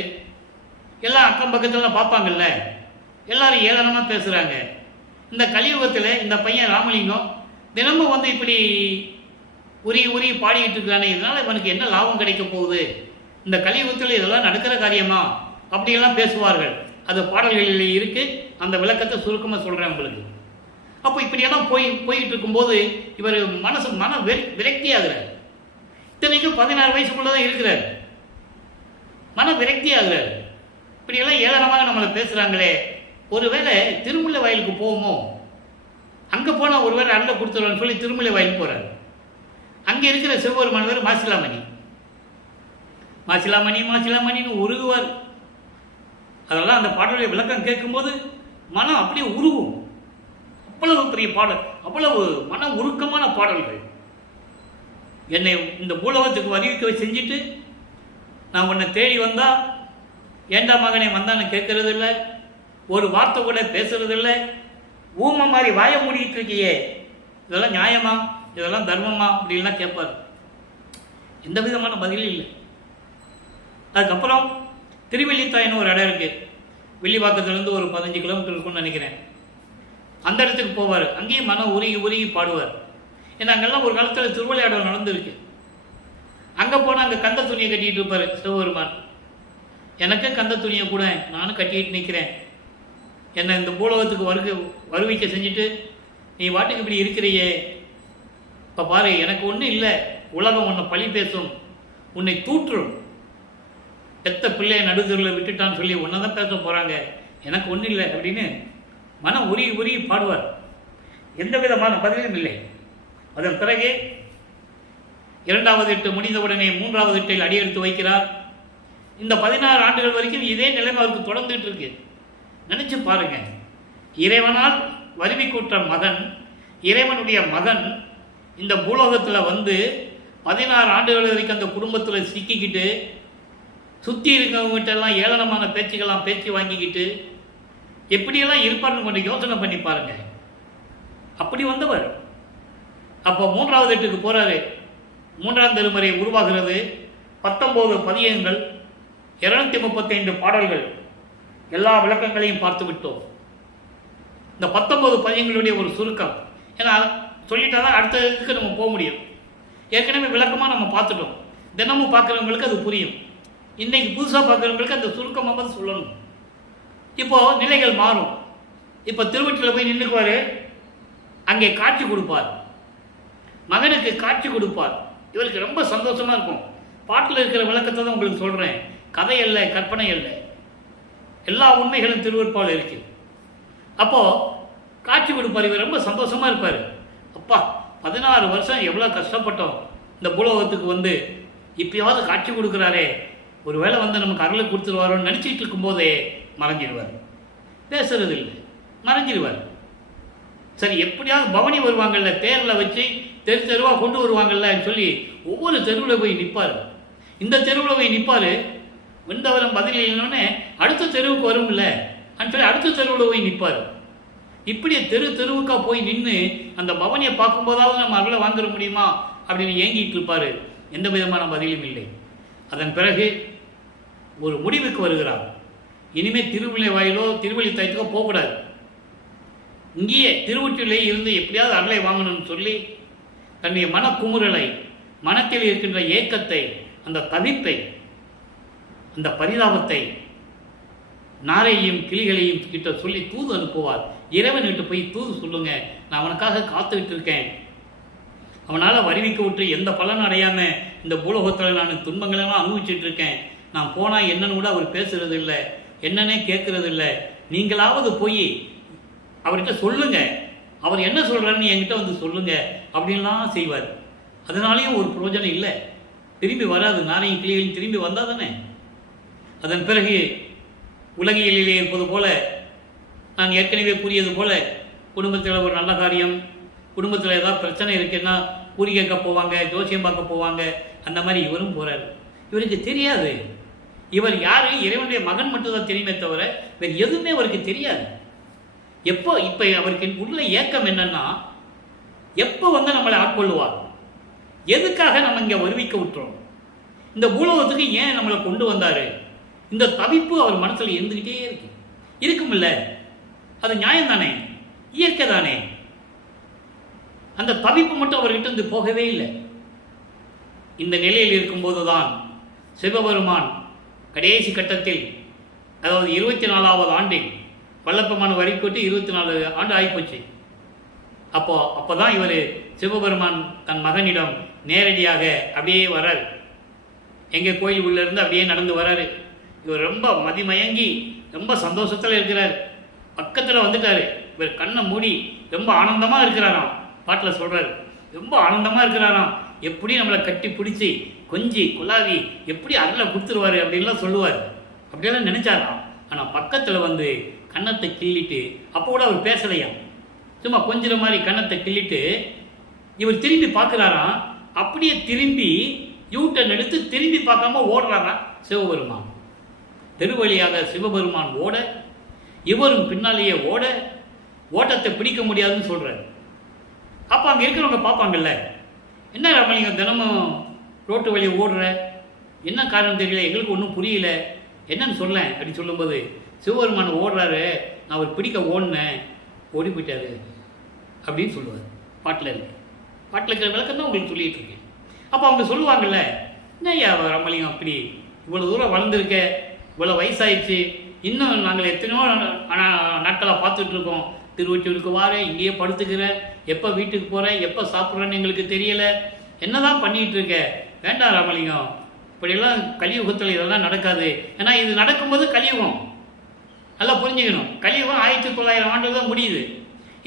எல்லாம் அக்கம் பக்கத்தில் பார்ப்பாங்கல்ல, எல்லாரும் ஏளனமாக பேசுகிறாங்க. இந்த கலியுகத்தில் இந்த பையன் ராமலிங்கம் தினமும் வந்து இப்படி உருகி பாடிக்கிட்டு இருக்கானே, இதனால் இவனுக்கு என்ன லாபம் கிடைக்க போகுது, இந்த கலியுகத்தில் இதெல்லாம் நடக்கிற காரியமா, அப்படியெல்லாம் பேசுவார்கள். அது பாடல்களில் இருக்குது. அந்த விளக்கத்தை சுருக்கமாக சொல்கிறேன் உங்களுக்கு. அப்போ இப்படியெல்லாம் போய்கிட்டு இருக்கும்போது இவர் மன விரக்தி ஆகிறார். இத்தனைக்கும் 16 வயசுக்குள்ளே தான் இருக்கிறார். மன விரக்தி ஆகிறார். இப்படியெல்லாம் ஏளனமாக நம்மளை பேசுகிறாங்களே, ஒருவேளை திருமுல்லை வயலுக்கு போவோமோ, அங்கே போனால் ஒருவேளை அங்கே கொடுத்துருவான்னு சொல்லி திருமுல்லை வயலுக்கு போகிறார். அங்கே இருக்கிற சிவபெருமான் பேர் மாசிலாமணின்னு உருகுவார். அதெல்லாம் அந்த பாடலுடைய விளக்கம் கேட்கும்போது மனம் அப்படியே உருகும். அவ்வளவு பெரிய பாடல், அவ்வளவு மன உருக்கமான பாடல்கள். என்னை இந்த பூலோகத்துக்கு அறிவிக்க செஞ்சுட்டு நான் உன்னை தேடி வந்தா ஏண்டா மகனே வந்தான்னு கேட்கறது இல்லை, ஒரு வார்த்தை கூட பேசுறது இல்லை, ஊமை மாதிரி வாய மூடிட்டு இருக்கியே, இதெல்லாம் நியாயமா, இதெல்லாம் தர்மமா அப்படின்லாம் கேட்பார். எந்த விதமான பதிலும் இல்லை. அதுக்கப்புறம் திருவெள்ளித்தாயின்னு ஒரு இடம் இருக்குது. வில்லிவாக்கத்துலேருந்து ஒரு 15 கிலோமீட்டர் இருக்குன்னு நினைக்கிறேன். அந்த இடத்துக்கு போவார். அங்கேயும் மனம் உருகி பாடுவார். ஏன்னா அங்கெல்லாம் ஒரு காலத்தில் திருவிளையாடல் நடந்துருக்கு. அங்கே போனால் அங்கே கந்த துணியை கட்டிகிட்டு இருப்பார் சிவபெருமான். எனக்கு கந்த துணியை கூட நானும் கட்டிக்கிட்டு நிற்கிறேன், என்னை இந்த பூலோகத்துக்கு வருவிக்க செஞ்சுட்டு நீ வாட்டுக்கு இப்படி இருக்கிறையே, இப்போ பாரு எனக்கு ஒன்றும் இல்லை, உலகம் உன்னை பழி பேசும், உன்னை தூற்றும், பெத்த பிள்ளையை நடுத்தூரில் விட்டுட்டான்னு சொல்லி ஒன்றை தான் பேச போகிறாங்க, எனக்கு ஒன்றும் இல்லை அப்படின்னு மனம் உருகி பாடுவார். எந்த விதமான பதிலும் இல்லை. அதன் பிறகு 2வது எட்டு முடிந்தவுடனே 3வது எட்டில் அடியெடுத்து வைக்கிறார். இந்த 16 ஆண்டுகள் வரைக்கும் இதே நிலைமை அவருக்கு தொடர்ந்துட்டு இருக்கு. நினைச்சு பாருங்க, இறைவனால் வருவிக்கூற்ற மகன், இறைவனுடைய மகன் இந்த பூலோகத்தில் வந்து 16 ஆண்டுகள் வரைக்கும் அந்த குடும்பத்தில் சிக்கிக்கிட்டு சுற்றி இருக்கவங்ககிட்டெல்லாம் ஏளனமான பேச்சுக்கெல்லாம் பேச்சு வாங்கிக்கிட்டு எப்படியெல்லாம் இருப்பார்னு கொஞ்சம் யோசனை பண்ணி பாருங்க. அப்படி வந்தவர். அப்போ 3வது எட்டுக்கு போகிறாரு. 3ஆம் திருமுறை உருவாகிறது. 19 பதியங்கள், 235 பாடல்கள், எல்லா விளக்கங்களையும் பார்த்து விட்டோம். இந்த 19 பதியங்களுடைய ஒரு சுருக்கம், ஏன்னா சொல்லிட்டா தான் அடுத்த இதுக்கு நம்ம போக முடியும். ஏற்கனவே விளக்கமாக நம்ம பார்த்துட்டோம். தினமும் பார்க்குறவங்களுக்கு அது புரியும். இன்றைக்கி புதுசாக பார்க்குறவங்களுக்கு அந்த சுருக்கமாக சொல்லணும். இப்போது நிலைகள் மாறும். இப்போ திருவொற்றியூரில் போய் நின்றுக்குவார். அங்கே காட்சி கொடுப்பார், மகனுக்கு காட்சி கொடுப்பார். இவருக்கு ரொம்ப சந்தோஷமாக இருக்கும். பாட்டில் இருக்கிற விளக்கத்தை தான் உங்களுக்கு சொல்கிறேன், கதை அல்ல, கற்பனை அல்ல, எல்லா உண்மைகளும் திருவருட்பாவில் இருக்குது. அப்போது காட்சி கொடுப்பார். இவர் ரொம்ப சந்தோஷமாக இருப்பார். அப்பா 16 வருஷம் எவ்வளோ கஷ்டப்பட்டோம் இந்த பூலோகத்துக்கு வந்து, இப்பயாவது காட்சி கொடுக்குறாரே, ஒரு வேளை வந்து நமக்கு அருளை கொடுத்துருவாரோன்னு நினச்சிட்டு இருக்கும்போதே மறைஞ்சிடுவார். பேசுறது இல்லை, மறைஞ்சிடுவார். சரி, எப்படியாவது பவனி வருவாங்கல்ல, தேரில் வச்சு தெருவாக கொண்டு வருவாங்கல்லன்னு சொல்லி ஒவ்வொரு தெருவில் போய் நிற்பார். இந்த தெருவில் போய் நிற்பார். வந்தவரம் பதில் இல்லைன்னொன்னே அடுத்த தெருவுக்கு வரும்ல அப்படின்னு சொல்லி அடுத்த தெருவில் போய் நிற்பார். இப்படி தெருவுக்காக போய் நின்று அந்த பவனியை பார்க்கும்போதாவது நம்ம அருளை வாங்கிட முடியுமா அப்படின்னு ஏங்கிட்டு இருப்பார். எந்த விதமான பதிலும் இல்லை. அதன் பிறகு ஒரு முடிவுக்கு வருகிறார். இனிமேல் திருவிழை வாயிலோ திருவெள்ளித்தாயத்துக்கோ போகக்கூடாது, இங்கேயே திருவொற்றியூரிலே இருந்து எப்படியாவது அருளை வாங்கணும்னு சொல்லி தன்னுடைய மனக்குமுறலை மனத்தில் இருக்கின்ற ஏக்கத்தை, அந்த தவிப்பை, அந்த பரிதாபத்தை நாரையும் கிளிகளையும் கிட்ட சொல்லி தூது அனுப்புவார். இறைவன்கிட்ட போய் தூது சொல்லுங்க, நான் அவனுக்காக காத்துக்கிட்டு இருக்கேன். அவனால் வருவிக்க விட்டு எந்த பலனும் அடையாமல் இந்த பூலோகத்தில் நான் துன்பங்களெல்லாம் அனுபவிச்சுட்டு இருக்கேன். நான் போனால் என்னன்னு கூட அவர் பேசுறது இல்லை, என்னன்னே கேட்கறது இல்லை. நீங்களாவது போய் அவர்கிட்ட சொல்லுங்க, அவர் என்ன சொல்கிறாருன்னு என்கிட்ட வந்து சொல்லுங்க அப்படின்லாம் செய்வார். அதனாலேயும் ஒரு பிரயோஜனம் இல்லை, திரும்பி வராது. நாரையும் கிளிகளையும் திரும்பி வந்தால் தானே. அதன் பிறகு உலகியலிலே இருப்பது போல, நான் ஏற்கனவே கூறியது போல, குடும்பத்தில் ஒரு நல்ல காரியம், குடும்பத்தில் ஏதாவது பிரச்சனை இருக்குன்னா கூறி கேட்க போவாங்க, ஜோசியம் பார்க்க போவாங்க. அந்த மாதிரி இவரும் போகிறார். இவருக்கு தெரியாது இவர் யார், இறைவனுடைய மகன் மட்டும்தான் தெரியுமே தவிர வேறு எதுவுமே அவருக்கு தெரியாது. எப்போ இப்போ அவருக்கு உள்ள ஏக்கம் என்னன்னா, எப்போ வந்து நம்மளை ஆட்கொள்ளுவார், எதுக்காக நம்ம இங்கே வருவிக்க விட்டுறோம், இந்த பூலோகத்துக்கு ஏன் நம்மளை கொண்டு வந்தார், இந்த தவிப்பு அவர் மனசில் இருந்துக்கிட்டே இருக்குமில்ல. அது நியாயம் தானே, இயற்கை தானே. அந்த தவிப்பு மட்டும் அவர்கிட்ட இருந்து போகவே இல்லை. இந்த நிலையில் இருக்கும்போது தான் சிவபெருமான் கடைசி கட்டத்தில், அதாவது 24வது ஆண்டில், வல்லப்பமான வரிக்கூட்டி 24 ஆண்டு ஆகிப்போச்சு. அப்போ தான் இவர் சிவபெருமான் தன் மகனிடம் நேரடியாக அப்படியே வர்றார். எங்கள் கோயில் உள்ளேருந்து அப்படியே நடந்து வர்றாரு. இவர் ரொம்ப மதிமயங்கி ரொம்ப சந்தோஷத்தில் இருக்கிறார். பக்கத்தில் வந்துட்டார். இவர் கண்ணை மூடி ரொம்ப ஆனந்தமாக இருக்கிறாராம். பாட்டில் சொல்கிறார், ரொம்ப ஆனந்தமாக இருக்கிறாராம். எப்படி நம்மளை கட்டி பிடிச்சி கொஞ்சி குலாவி எப்படி அருளை கொடுத்துருவார் அப்படின்லாம் சொல்லுவார். அப்படியெல்லாம் நினச்சாராம். ஆனால் பக்கத்தில் வந்து கன்னத்தை கிள்ளிட்டு, அப்போ கூட அவர் பேசலையாம், சும்மா கொஞ்சிற மாதிரி கன்னத்தை கிள்ளிட்டு இவர் திரும்பி பார்க்குறாராம். அப்படியே திரும்பி யூட்டன் எடுத்து திரும்பி பார்க்காம ஓடுறாராம் சிவபெருமான். தெருவழியாக சிவபெருமான் ஓட, இவரும் பின்னாலேயே ஓட, ஓட்டத்தை பிடிக்க முடியாதுன்னு சொல்கிறார். அப்போ அங்கே இருக்கிறவங்க பார்ப்பாங்கல்ல, என்ன ராமலிங்கம் தினமும் ரோட்டு வழியை ஓடுற, என்ன காரணம் தெரியல, எங்களுக்கு ஒன்றும் புரியல, என்னன்னு சொல்ல அப்படின்னு சொல்லும்போது, சிவபெருமான் ஓடுறாரு, நான் அவர் பிடிக்க ஓடினேன், ஓடி போயிட்டாரு அப்படின்னு சொல்லுவார். பாட்டில் இருக்கிற விளக்கம் தான் உங்களுக்கு சொல்லிகிட்டு இருக்கேன். அப்போ அவங்க சொல்லுவாங்கல்ல, என்னய்யா ராமலிங்கம் அப்படி இவ்வளோ தூரம் வளர்ந்துருக்க, இவ்வளோ வயசாயிடுச்சு, இன்னும் நாங்கள் எத்தனையோ நாட்களாக பார்த்துட்ருக்கோம், திருவொற்றியூருக்கு வாரேன், இங்கேயே படுத்துக்கிறேன், எப்போ வீட்டுக்கு போகிறேன், எப்போ சாப்பிட்றேன்னு எங்களுக்கு தெரியலை, என்ன தான் பண்ணிகிட்டு இருக்க, வேண்டாம் ராமலிங்கம், இப்படியெல்லாம் கலியுகத்தில் இதெல்லாம் நடக்காது. ஏன்னா இது நடக்கும்போது கலியுகம் நல்லா புரிஞ்சுக்கணும். கலியுகம் 1900 ஆண்டு தான் முடியுது.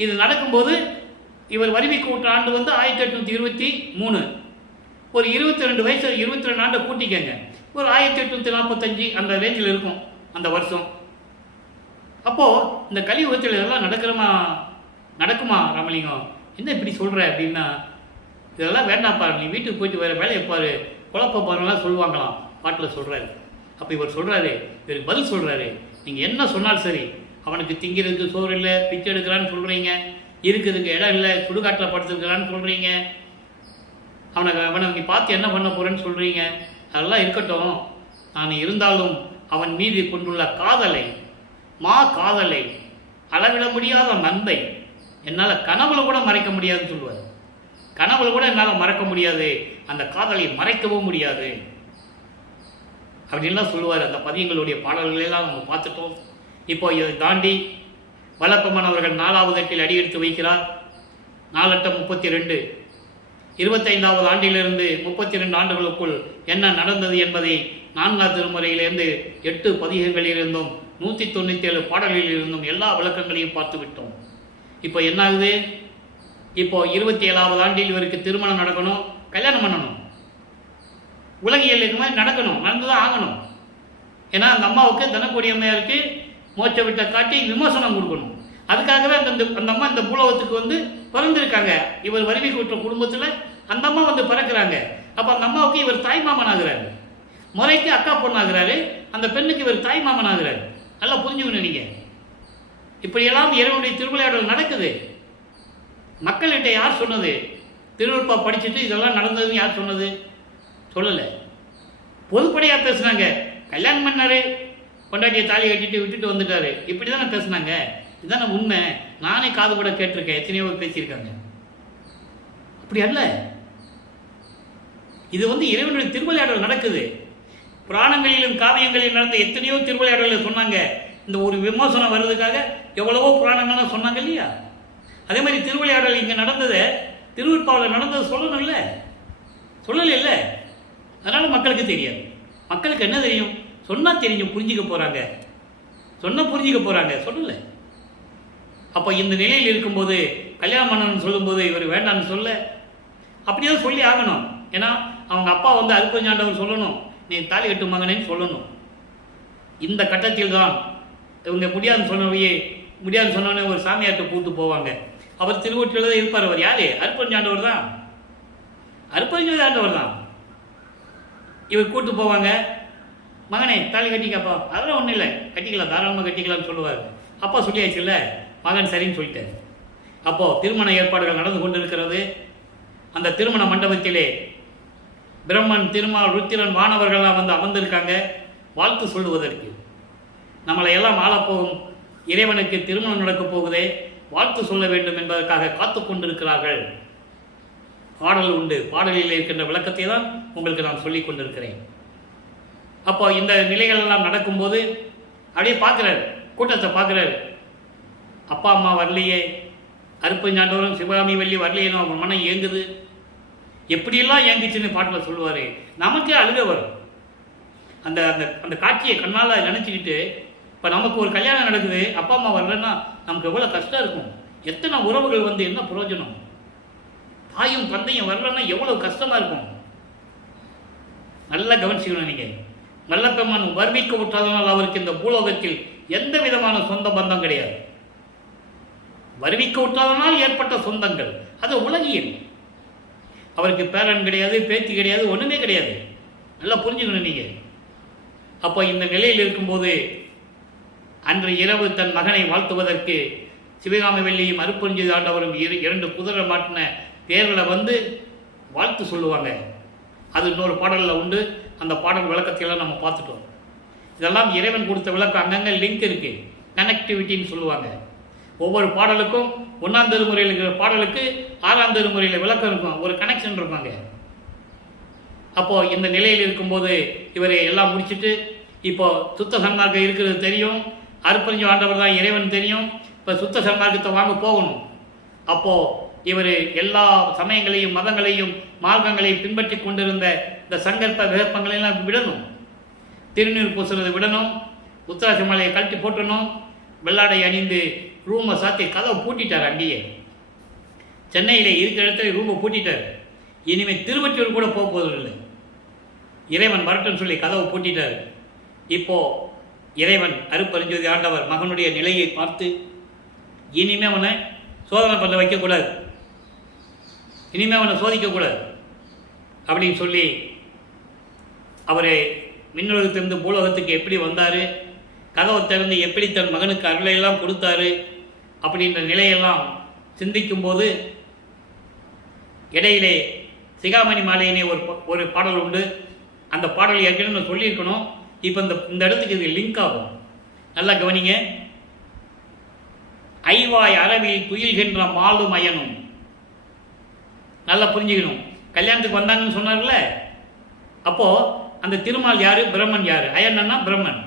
இது நடக்கும்போது இவர் வருவிக்கு விட்ட ஆண்டு வந்து 1823. ஒரு 22 வயசு, 22 ஆண்டை கூட்டிக்கங்க, ஒரு 1845 அந்த ரேஞ்சில் இருக்கும் அந்த வருஷம். அப்போது இந்த கலியுகத்தில் இதெல்லாம் நடக்குமா ராமலிங்கம், என்ன இப்படி சொல்கிற அப்படின்னா, இதெல்லாம் வேண்டாம்ப்பா, நீ வீட்டுக்கு போயிட்டு வேறு வேலையை பாரு, குழப்ப பாருலாம் சொல்லுவாங்களாம். பாட்டில் சொல்கிறாரு. அப்போ இவர் சொல்கிறாரு, இவருக்கு பதில் சொல்கிறாரு, நீங்கள் என்ன சொன்னாலும் சரி, அவனுக்கு திங்கிறதுக்கு சோறு இல்லை, பிச்சை எடுக்கிறான்னு சொல்கிறீங்க, இருக்கிறதுக்கு இடம் இல்லை, சுடுகாட்டில் படுத்துருக்கிறான்னு சொல்கிறீங்க, அவனை நீ பார்த்து என்ன பண்ண போகிறேன்னு சொல்கிறீங்க, அதெல்லாம் இருக்கட்டும், நான் இருந்தாலும் அவன் மீது கொண்டுள்ள காதலை, காதலை, அளவிட முடியாத நன்மை என்னால் கனவுல கூட மறைக்க முடியாதுன்னு சொல்லுவார். கனவுல கூட என்னால் மறக்க முடியாது, அந்த காதலை மறைக்கவும் முடியாது அப்படின்லாம் சொல்லுவார். அந்த பதியங்களுடைய பாடல்களெல்லாம் நம்ம பார்த்துட்டோம். இப்போ இதை தாண்டி வல்லப்பமான் அவர்கள் 4வது எட்டில் அடியெடுத்து வைக்கிறார். 4×32 25வது ஆண்டிலிருந்து 32 ஆண்டுகளுக்குள் என்ன நடந்தது என்பதை 4ஆம் திருமுறையிலிருந்து 8 பதிகங்களிலிருந்தும் 197 பாடல்களில் இருந்தும் எல்லா விளக்கங்களையும் பார்த்து விட்டோம். இப்போ என்ன ஆகுது, இப்போ 27வது ஆண்டில் இவருக்கு திருமணம் நடக்கணும், கல்யாணம் பண்ணணும், உலகியல் இது மாதிரி நடந்துதான் ஆகணும். ஏன்னா அந்த அம்மாவுக்கு தனக்குடி அம்மையாருக்கு மோட்ச விட்ட காட்டி விமோசனம் கொடுக்கணும். அதுக்காகவே அந்த அம்மா இந்த பூலோகத்துக்கு வந்து பிறந்திருக்காங்க. இவர் வருவிக்கு விட்ட குடும்பத்தில் அந்த அம்மா வந்து பிறக்கிறாங்க. அப்போ அந்த அம்மாவுக்கு இவர் தாய்மாமன் ஆகிறாரு, முறைக்கு அக்கா பொண்ணாகிறாரு, அந்த பெண்ணுக்கு இவர் தாய்மாமன் ஆகிறாரு. நல்லா புரிஞ்சுக்கணும் நீங்கள். இப்படியெல்லாம் இறைவனுடைய திருவிளையாடல் நடக்குது. மக்கள்கிட்ட யார் சொன்னது? திருவருட்பா படிச்சுட்டு இதெல்லாம் நடந்ததுன்னு யார் சொன்னது? சொல்லலை. பொதுப்படையாக பேசுனாங்க. கல்யாணம் பண்ணாரு, கொண்டாட்டியை தாலி கட்டிட்டு விட்டுட்டு வந்துட்டாரு, இப்படி தானே பேசுனாங்க. இதுதானே உண்மை. நானே காது கூட கேட்டிருக்கேன், எத்தனையோ பேசியிருக்காங்க. அப்படி அல்ல. இது இறைவனுடைய திருவிளையாடல் நடக்குது. புராணங்களிலும் காவியங்களிலும் நடந்த எத்தனையோ திருவிளையாடல்கள் சொன்னாங்க. இந்த ஒரு விமோசனம் வர்றதுக்காக எவ்வளவோ புராணங்கள்லாம் சொன்னாங்க இல்லையா? அதே மாதிரி திருவிளையாடல் இங்கே நடந்ததை, திருவிற்பாவில் நடந்தது சொல்லணும்ல, சொல்லலை இல்லை. அதனால் மக்களுக்கு தெரியாது. மக்களுக்கு என்ன தெரியும்? சொன்னால் தெரியும், புரிஞ்சிக்க போகிறாங்க. சொன்னால் புரிஞ்சிக்க போகிறாங்க, சொல்லலை. அப்போ இந்த நிலையில் இருக்கும்போது கல்யாணம் பண்ணணும்னு சொல்லும்போது இவர் வேண்டான்னு சொல்ல, அப்படியே சொல்லி ஆகணும். ஏன்னா அவங்க அப்பா அருப்பஞ்சாண்டவர் சொல்லணும், நீ தாலி கட்டு மகனேன்னு சொல்லணும். இந்த கட்டத்தில் தான் இவங்க முடியாதுன்னு சொன்னோடனே ஒரு சாமியார்கிட்ட கூட்டு போவாங்க. அவர் திருவொற்றியில் தான் இருப்பார். அவர் யார்? அருப்பஞ்சாண்டவர் தான். அருப்பஞ்சாண்டவர் தான். இவர் கூட்டு போவாங்க. மகனே தாலி கட்டிக்கப்பா. அதெல்லாம் ஒன்றும் இல்லை, கட்டிக்கலாம், தாராளமாக கட்டிக்கலாம்னு சொல்லுவார். அப்பா சொல்லியாச்சு இல்லை, மகன் சரின்னு சொல்லிட்டார். அப்போது திருமண ஏற்பாடுகள் நடந்து கொண்டிருக்கிறது. அந்த திருமண மண்டபத்திலே பிரம்மன், திருமால், ருத்திரன், வானவர்கள்லாம் அமர்ந்திருக்காங்க வாழ்த்து சொல்லுவதற்கு. நம்மளை எல்லாம் ஆளப்போகும் இறைவனுக்கு திருமணம் நடக்கப் போகுதே, வாழ்த்து சொல்ல வேண்டும் என்பதற்காக காத்து கொண்டிருக்கிறார்கள். பாடல் உண்டு. பாடலில் இருக்கின்ற விளக்கத்தை தான் உங்களுக்கு நான் சொல்லிக் கொண்டிருக்கிறேன். அப்போ இந்த நிலைகள் எல்லாம் நடக்கும்போது அப்படியே பார்க்குறாரு, கூட்டத்தை பார்க்குறாரு. அப்பா அம்மா வரலையே, அருப்பஞ்சாண்டவரும் சிவகாமி வள்ளி வரலையேன்னு அவங்க மனம் ஏங்குது. எப்படியெல்லாம் ஏங்குச்சுன்னு பாட்டில் சொல்லுவார். நமக்கே அழுக வரும். அந்த அந்த அந்த காட்சியை கண்ணால் நினச்சிக்கிட்டு, இப்போ நமக்கு ஒரு கல்யாணம் நடக்குது, அப்பா அம்மா வரலன்னா நமக்கு எவ்வளோ கஷ்டம் இருக்கும். எத்தனை உறவுகள் என்ன பிரயோஜனம்? தாயும் தந்தையும் வரலன்னா எவ்வளோ கஷ்டமாக இருக்கும். நல்லா கவனிச்சுக்கணும். நீங்கள் நல்ல பெம்மன் வர்ணிக்க விட்டாதனால் அவருக்கு இந்த பூலோகத்தில் எந்த விதமான சொந்த பந்தம் கிடையாது. வருவிக்க விட்டாதனால் ஏற்பட்ட சொந்தங்கள் அது உலகியல். அவருக்கு பேரன் கிடையாது, பேத்தி கிடையாது, ஒன்றுமே கிடையாது. நல்லா புரிஞ்சுக்கணும் நீங்கள். அப்போ இந்த நிலையில் இருக்கும்போது அன்று இரவு தன் மகனை வாழ்த்துவதற்கு சிவகாமி வெள்ளியும் அருப்பஞ்சி ஆண்டவரும் 2 குதிரை மாட்டின தேர்களை வாழ்த்து சொல்லுவாங்க. அது இன்னொரு பாடலில் உண்டு. அந்த பாடல் விளக்கத்தையெல்லாம் நம்ம பார்த்துட்டோம். இதெல்லாம் இறைவன் கொடுத்த விளக்கம். அங்கங்கே லிங்க் இருக்குது, கனெக்டிவிட்டின்னு சொல்லுவாங்க. ஒவ்வொரு பாடலுக்கும் 1ஆம் திருமுறையில் இருக்கிற பாடலுக்கு 6ஆம் திருமுறையில் விளக்கம் இருக்கும், ஒரு கனெக்ஷன் இருப்பாங்க. அப்போது இந்த நிலையில் இருக்கும்போது இவரை எல்லாம் முடிச்சுட்டு, இப்போ சுத்த சன்மார்க்கம் இருக்கிறது தெரியும், அருப்பஞ்சு ஆண்டவர் தான் இறைவன் தெரியும். இப்போ சுத்த சன்மார்க்கத்தை வாங்க போகணும். அப்போது இவர் எல்லா சமயங்களையும் மதங்களையும் மார்க்கங்களையும் பின்பற்றி கொண்டிருந்த இந்த சங்கல்ப விகற்பங்களையெல்லாம் விடணும். திருநீர் பூசுறதை விடணும், உத்தராட்ச மாலையை கழட்டி போட்டணும், வெள்ளாடை அணிந்து ரூமை சாத்தி கதவை பூட்டிட்டார். அங்கேயே சென்னையில் இருக்கிற இடத்துல ரூமை பூட்டிட்டார். இனிமேல் திருவற்றியூர் கூட போக போவதில்லை. இறைவன் வரட்டுன்னு சொல்லி கதவை பூட்டிட்டார். இப்போது இறைவன் அருப்பெருஞ்சோதி ஆண்டவர் மகனுடைய நிலையை பார்த்து, இனிமே அவனை சோதனை பண்ண வைக்கக்கூடாது, இனிமேல் அவனை சோதிக்கக்கூடாது அப்படின்னு சொல்லி அவரை மின்னுலகத்திலிருந்து பூலோகத்துக்கு எப்படி வந்தார், கதவை திறந்து எப்படி தன் மகனுக்கு அருளையெல்லாம் கொடுத்தாரு அப்படின்ற நிலையெல்லாம் சிந்திக்கும்போது இடையிலே சிகாமணி மாலையினே ஒரு பாடல் உண்டு. அந்த பாடல் ஏற்கனவே நான் சொல்லியிருக்கணும். இப்போ இந்த இடத்துக்கு இது லிங்க் ஆகும். நல்லா கவனிங்க. ஐவாய் அறவில் துயில்கின்ற மாலும் அயனும். நல்லா புரிஞ்சுக்கணும். கல்யாணத்துக்கு வந்தாங்கன்னு சொன்னார்ல, அப்போது அந்த திருமால் யார், பிரம்மன் யார்? அயனன்னா பிரம்மன்.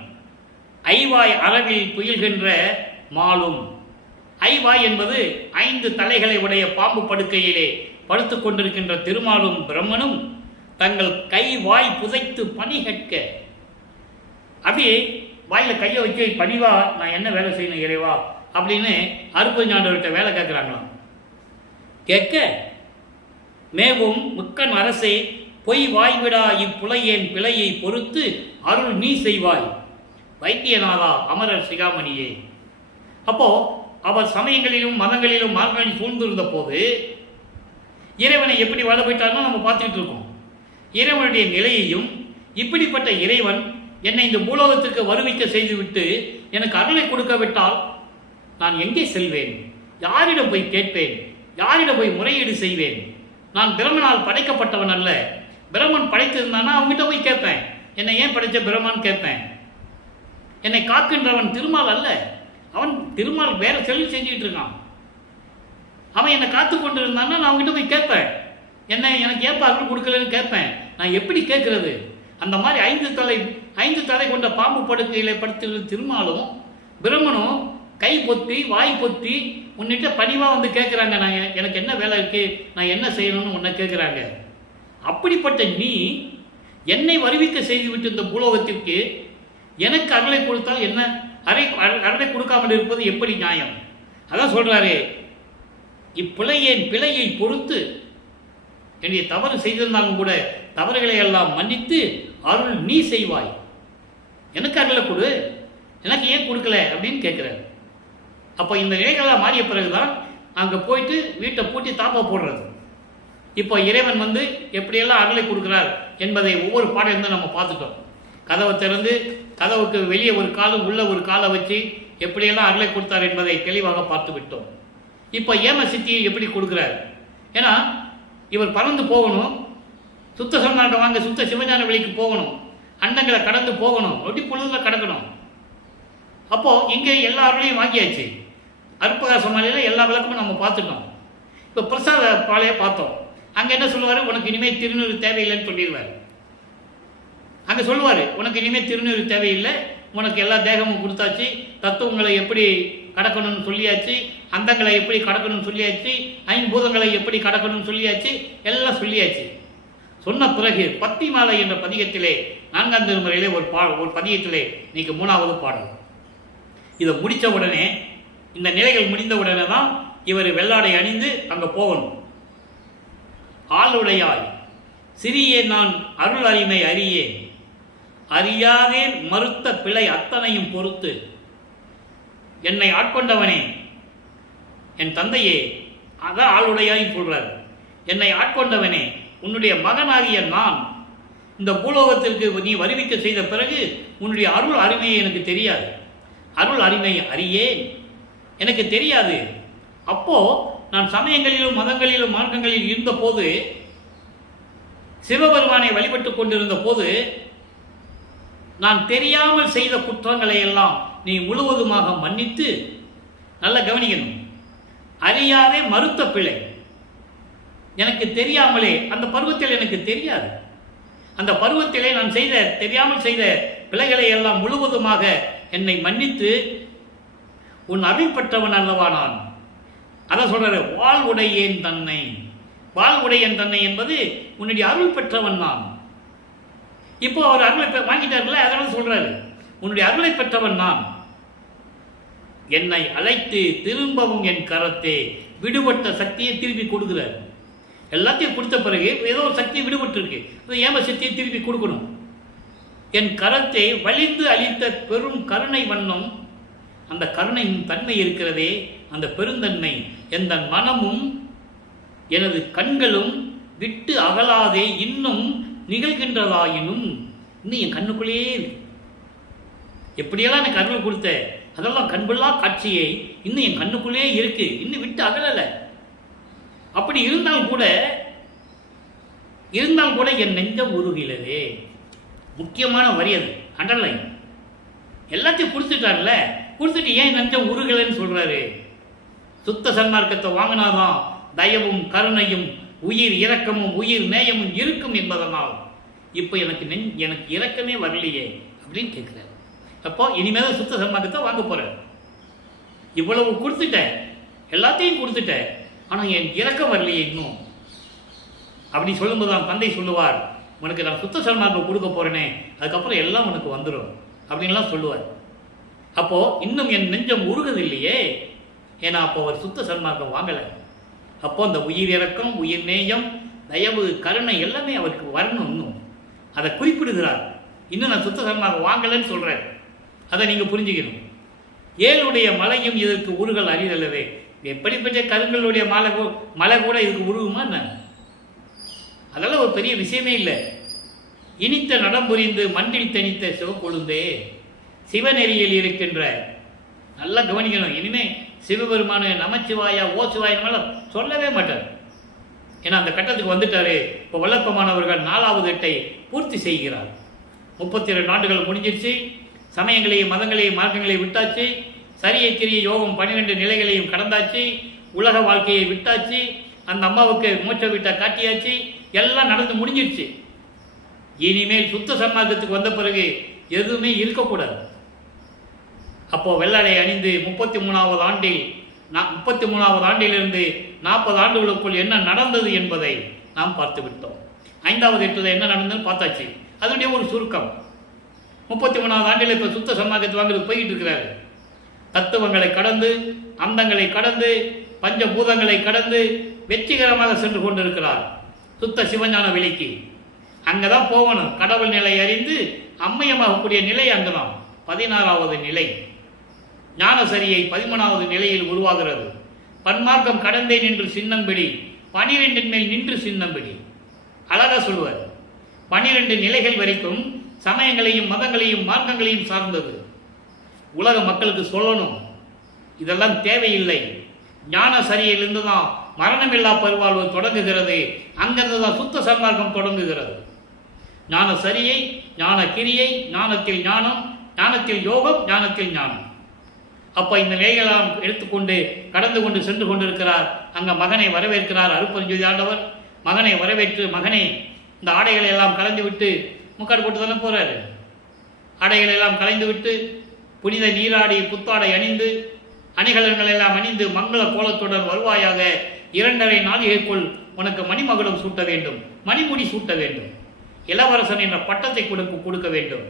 ஐவாய் அறவில் துயில்கின்ற மாலும். ஐவாய் என்பது 5 தலைகளை உடைய பாம்பு படுக்கையிலே படுத்து கொண்டிருக்கின்ற திருமாலும் பிரம்மனும் தங்கள் கை வாய் புதைத்து பணி கேட்க, அப்படியே வாயில் கையை வச்சு பணிவா நான் என்ன வேலை செய்யணும் இறைவா அப்படின்னு அருப்பஞ்சாண்டவர்கிட்ட வேலை கேட்குறாங்களாம். கேட்க மேவும் முக்கன் அரசே பொய் வாய்விடா இப்புலையேன் பிழையை பொறுத்து அருள் நீ செய்வாய் வைத்தியநாதா அமரர் சிகாமணியே. அப்போ அவர் சமயங்களிலும் மதங்களிலும் மார்க்கங்களில் சூழ்ந்திருந்த போது இறைவனை எப்படி வாழ போயிட்டாருன்னு நம்ம பார்த்துக்கிட்டு இருக்கோம். இறைவனுடைய நிலையையும், இப்படிப்பட்ட இறைவன் என்னை இந்த பூலோகத்திற்கு வருவிக்க செய்துவிட்டு எனக்கு அருளை கொடுக்க விட்டால் நான் எங்கே செல்வேன்? யாரிடம் போய் கேட்பேன்? யாரிடம் போய் முறையீடு செய்வேன்? நான் பிரம்மனால் படைக்கப்பட்டவன் அல்ல. பிரம்மன் படைத்திருந்தானா அவங்ககிட்ட போய் கேட்பேன், என்னை ஏன் படைத்த பிரம்மன் கேட்பேன். என்னை காக்கின்றவன் திருமால் அல்ல. அவன் திருமால் வேற செல்வி செஞ்சுக்கிட்டு இருக்கான். அவன் என்னை காத்து கொண்டு இருந்தான்னா நான் அவங்ககிட்ட போய் கேட்பேன். எனக்கு ஏப்பா அருள் கொடுக்கலன்னு கேட்பேன். நான் எப்படி கேட்கறது? அந்த மாதிரி ஐந்து தலை கொண்ட பாம்பு படுக்கையில் படுத்து திருமாலும் பிரம்மனும் கை பொத்தி வாய் பொத்தி உன்னிட்ட பணிவாக வந்து கேட்குறாங்க, நான் எனக்கு என்ன வேலை இருக்குது, நான் என்ன செய்யணும்னு உன்னை கேட்குறாங்க. அப்படிப்பட்ட நீ என்னை வருவிக்க செய்துவிட்டு இந்த பூலோகத்திற்கு எனக்கு அருளை கொடுத்தால் என்ன, அருளை கொடுக்காமல் இருப்பது எப்படி நியாயம்? அதான் சொல்கிறாரு, பிழையை பொறுத்து என்னுடைய தவறு செய்திருந்தாலும் கூட தவறுகளை எல்லாம் மன்னித்து அருள் நீ செய்வாய், எனக்கு அருளை கொடு, எனக்கு ஏன் கொடுக்கல அப்படின்னு கேட்குறாரு. அப்போ இந்த நிலைகள்லாம் மாறிய பிறகுதான் அங்கே போயிட்டு வீட்டை பூட்டி தாப்பா போடுறது. இப்போ இறைவன் வந்து எப்படியெல்லாம் அருளை கொடுக்குறார் என்பதை ஒவ்வொரு பாடம் இருந்து நம்ம பார்த்துட்டோம். கதவை திறந்து கதவுக்கு வெளியே ஒரு காலம் உள்ள ஒரு காலை வச்சு எப்படியெல்லாம் அருளை கொடுத்தார் என்பதை தெளிவாக பார்த்து விட்டோம். இப்போ ஏம சித்தியை எப்படி கொடுக்குறார்? ஏன்னா இவர் பறந்து போகணும், சுத்த சன்மார்க்கம் வாங்க சுத்த சிவஞான வெளிக்கு போகணும், அண்டங்களை கடந்து போகணும், நொடி பொழுதுல கடக்கணும். அப்போது இங்கே எல்லா அருளையும் வாங்கியாச்சு. அற்பகாச மாலையில் எல்லா விளக்கமும் நம்ம பார்த்துட்டோம். இப்போ பிரசாத பாலையை பார்த்தோம். அங்கே என்ன சொல்லுவார்? உனக்கு இனிமேல் திருநீறு தேவையில்லைன்னு சொல்லிடுவார். அங்கே சொல்லுவார், உனக்கு இனிமேல் திருநீறு தேவையில்லை, உனக்கு எல்லா தேகமும் கொடுத்தாச்சு, தத்துவங்களை எப்படி கடக்கணும்னு சொல்லியாச்சு, அந்தங்களை எப்படி கடக்கணும்னு சொல்லியாச்சு, ஐம்பூதங்களை எப்படி கடக்கணும்னு சொல்லியாச்சு, எல்லாம் சொல்லியாச்சு. சொன்ன பிறகு பத்தி மாலை என்ற பதிகத்திலே 4ஆம் திருமுறையிலே ஒரு பதிகத்திலே இன்னைக்கு 3வது பாடல். இதை முடித்த உடனே, இந்த நிலைகள் முடிந்த உடனே தான் இவர் வெள்ளாடை அணிந்து அங்கே போகணும். ஆளுடையாய் சிறியே நான் அருள் அறிமை அறியேன், அறியாதே மறுத்த பிழை அத்தனையும் பொறுத்து என்னை ஆட்கொண்டவனே என் தந்தையே, அதான் ஆளுடையாய் சொல்றார். என்னை ஆட்கொண்டவனே, உன்னுடைய மகனாகிய நான் இந்த பூலோகத்திற்கு நீ வருவிக்க செய்த பிறகு உன்னுடைய அருள் அருமையை எனக்கு தெரியாது, அருள் அருமை அறியேன், எனக்கு தெரியாது. அப்போ நான் சமயங்களிலும் மதங்களிலும் மார்க்கங்களில் இருந்த போது, சிவபெருமானை வழிபட்டு கொண்டிருந்த போது, நான் தெரியாமல் செய்த குற்றங்களை எல்லாம் நீ முழுவதுமாக மன்னித்து, நல்ல கவனிக்கணும், அறியாதே மறுத்த பிழை, எனக்கு தெரியாமலே, அந்த பருவத்தில் எனக்கு தெரியாது, அந்த பருவத்திலே நான் தெரியாமல் செய்த பிழைகளை எல்லாம் முழுவதுமாக என்னை மன்னித்து உன் அருள் பெற்றவன் அல்லவா நான். அதான் சொல்றாரு, வாழ்வுடையேன் தன்னை. வாழ்வுடையன் தன்னை என்பது உன்னுடைய அருள் பெற்றவன் நான். இப்போ அவர் அருளை வாங்கிட்டார்களே, அதனால சொல்றாரு, உன்னுடைய அருளை பெற்றவன் நான். என்னை அழைத்து திரும்பவும் என் கரத்தை விடுபட்ட சக்தியை திருப்பி கொடுக்குறார். எல்லாத்தையும் கொடுத்த பிறகு ஏதோ ஒரு சக்தி விடுபட்டு இருக்கு, அது ஏம சக்தியை திருப்பி கொடுக்கணும். என் கரத்தை வலிந்து அளித்த பெரும் கருணை வண்ணம், அந்த கருணையின் தன்மை இருக்கிறதே, அந்த பெருந்தன்மை எந்த மனமும் எனது கண்களும் விட்டு அகலாதே இன்னும் நிகழ்கின்றதாயினும், இன்னும் என் கண்ணுக்குள்ளேயே எப்படியெல்லாம் எனக்கு அருள் கொடுத்த அதெல்லாம் கண்கொள்ளா காட்சியை இன்னும் என் கண்ணுக்குள்ளேயே இருக்கு, இன்னும் விட்டு அகலலை. அப்படி இருந்தால் கூட என் நெஞ்சம் உருகிலதே. முக்கியமான வரி அது, அண்டர்லைன். எல்லாத்தையும் கொடுத்துட்டார்ல, கொடுத்துட்டு ஏன் நெஞ்சம் உருகலைன்னு சொல்றாரு? சுத்த சன்மார்க்கத்தை வாங்கினாதான் தயவும் கருணையும் உயிர் இரக்கமும் உயிர் நேயமும் இருக்கும் என்பதனால் இப்போ எனக்கு இரக்கமே வரலையே அப்படின்னு கேட்குறாரு. அப்போ இனிமேல் சுத்த சன்மார்க்கத்தை வாங்க போறேன், இவ்வளவு கொடுத்துட்டேன், எல்லாத்தையும் கொடுத்துட்டேன், ஆனால் என் இரக்கம் வரலையே இன்னும் அப்படி சொல்லும்போது தான் தந்தை சொல்லுவார், உனக்கு நான் சுத்த சன்மார்க்கம் கொடுக்க போறேனே, அதுக்கப்புறம் எல்லாம் உனக்கு வந்துடும் அப்படின்லாம் சொல்லுவார். அப்போ இன்னும் என் நெஞ்சம் உருகுதில்லையே, ஏன்னா அப்போ அவர் சுத்த சன்மார்க்கம் வாங்கலை. அப்போ அந்த உயிர் இறக்கம் உயிர் நேயம் தயவு கருணை எல்லாமே அவருக்கு வரணும். இன்னும் அதை குறிப்பிடுகிறார். இன்னும் நான் சுத்த சன்மார்க்கம் வாங்கலைன்னு சொல்கிறேன். அதை நீங்கள் புரிஞ்சுக்கணும். ஏழுடைய மலையும் இதற்கு உருகல் அறிதல்லவே. எப்படிப்பட்ட கருங்களுடைய மலை கூட இதுக்கு உருகுமா என்ன? அதெல்லாம் ஒரு பெரிய விஷயமே இல்லை. இனித்த நடம் புரிந்து மண்டில் தனித்த சிவக்கொழுந்தே, சிவநெறியில் இருக்கின்ற, நல்லா கவனிக்கணும், இனிமே சிவபெருமான நமச்சிவாயா ஓசிவாயினால சொல்லவே மாட்டார். ஏன்னா அந்த கட்டத்துக்கு வந்துட்டாரு. இப்போ வல்லப்பமானவர்கள் 4வது எட்டை பூர்த்தி செய்கிறார். 32 ஆண்டுகள் முடிஞ்சிருச்சு. சமயங்களையும் மதங்களையும் மார்க்கங்களையும் விட்டாச்சு. சரியை கிரிய யோகம் 12 நிலைகளையும் கடந்தாச்சு. உலக வாழ்க்கையை விட்டாச்சு. அந்த அம்மாவுக்கு மோட்ச வீட்டை காட்டியாச்சு, எல்லாம் நடந்து முடிஞ்சிருச்சு. இனிமேல் சுத்த சன்மார்க்கத்துக்கு வந்த பிறகு எதுவுமே இருக்கக்கூடாது. அப்போ வெள்ளாடை அணிந்து 33வது ஆண்டில் 33வது ஆண்டிலிருந்து 40 ஆண்டுகளுக்குள் என்ன நடந்தது என்பதை நாம் பார்த்து விட்டோம். 5வது எட்டில் என்ன நடந்ததுன்னு பார்த்தாச்சு. அதனுடைய ஒரு சுருக்கம். 33வது ஆண்டில் இப்போ சுத்த சன்மார்க்கத்தை வாங்குறது போய்கிட்டு இருக்கிறாரு. தத்துவங்களை கடந்து, அந்தங்களை கடந்து, பஞ்சபூதங்களை கடந்து வெற்றிகரமாக சென்று கொண்டிருக்கிறார் சுத்த சிவஞான வெளிக்கு. அங்கே தான் போகணும். கடவுள் நிலை அறிந்து அம்மையமாகக்கூடிய நிலை அங்கே தான் 16வது நிலை. ஞானசரியை 13வது நிலையில் உருவாகிறது. பன்மார்க்கம் கடந்தே நின்று சின்னம்பிடி, 12 மேல் நின்று சின்னம்பிடி. அழகா சொல்லுவார். 12 நிலைகள் வரைக்கும் சமயங்களையும் மதங்களையும் மார்க்கங்களையும் சார்ந்தது. உலக மக்களுக்கு சொல்லணும், இதெல்லாம் தேவையில்லை. ஞான சரியிலிருந்து தான் மரணமில்லா பருவாழ்வு தொடங்குகிறது. அங்கிருந்து தான் சுத்த சன்மார்க்கம் தொடங்குகிறது. ஞான சரியை, ஞான கிரியை, ஞானத்தில் ஞானம், ஞானத்தில் யோகம், ஞானத்தில் ஞானம். அப்போ இந்த நிலைகளெல்லாம் எடுத்துக்கொண்டு கடந்து கொண்டு சென்று கொண்டிருக்கிறார். அங்கே மகனை வரவேற்கிறார் அருட்பெருஞ்ஜோதி ஆண்டவர். மகனை வரவேற்று, மகனை இந்த ஆடைகளை எல்லாம் கலைந்து விட்டு, முக்காடு போட்டு தானே போகிறாரு, ஆடைகளை எல்லாம் கலைந்து விட்டு புனித நீராடி புத்தாடை அணிந்து அணிகலன்கள் எல்லாம் அணிந்து மங்கள கோலத்துடன் வருவாயாக. 2.5 நாளிகைக்குள் உனக்கு மணிமகுடம் சூட்ட வேண்டும், மணிமுடி சூட்ட வேண்டும், இளவரசன் என்ற பட்டத்தை கொடுக்க வேண்டும்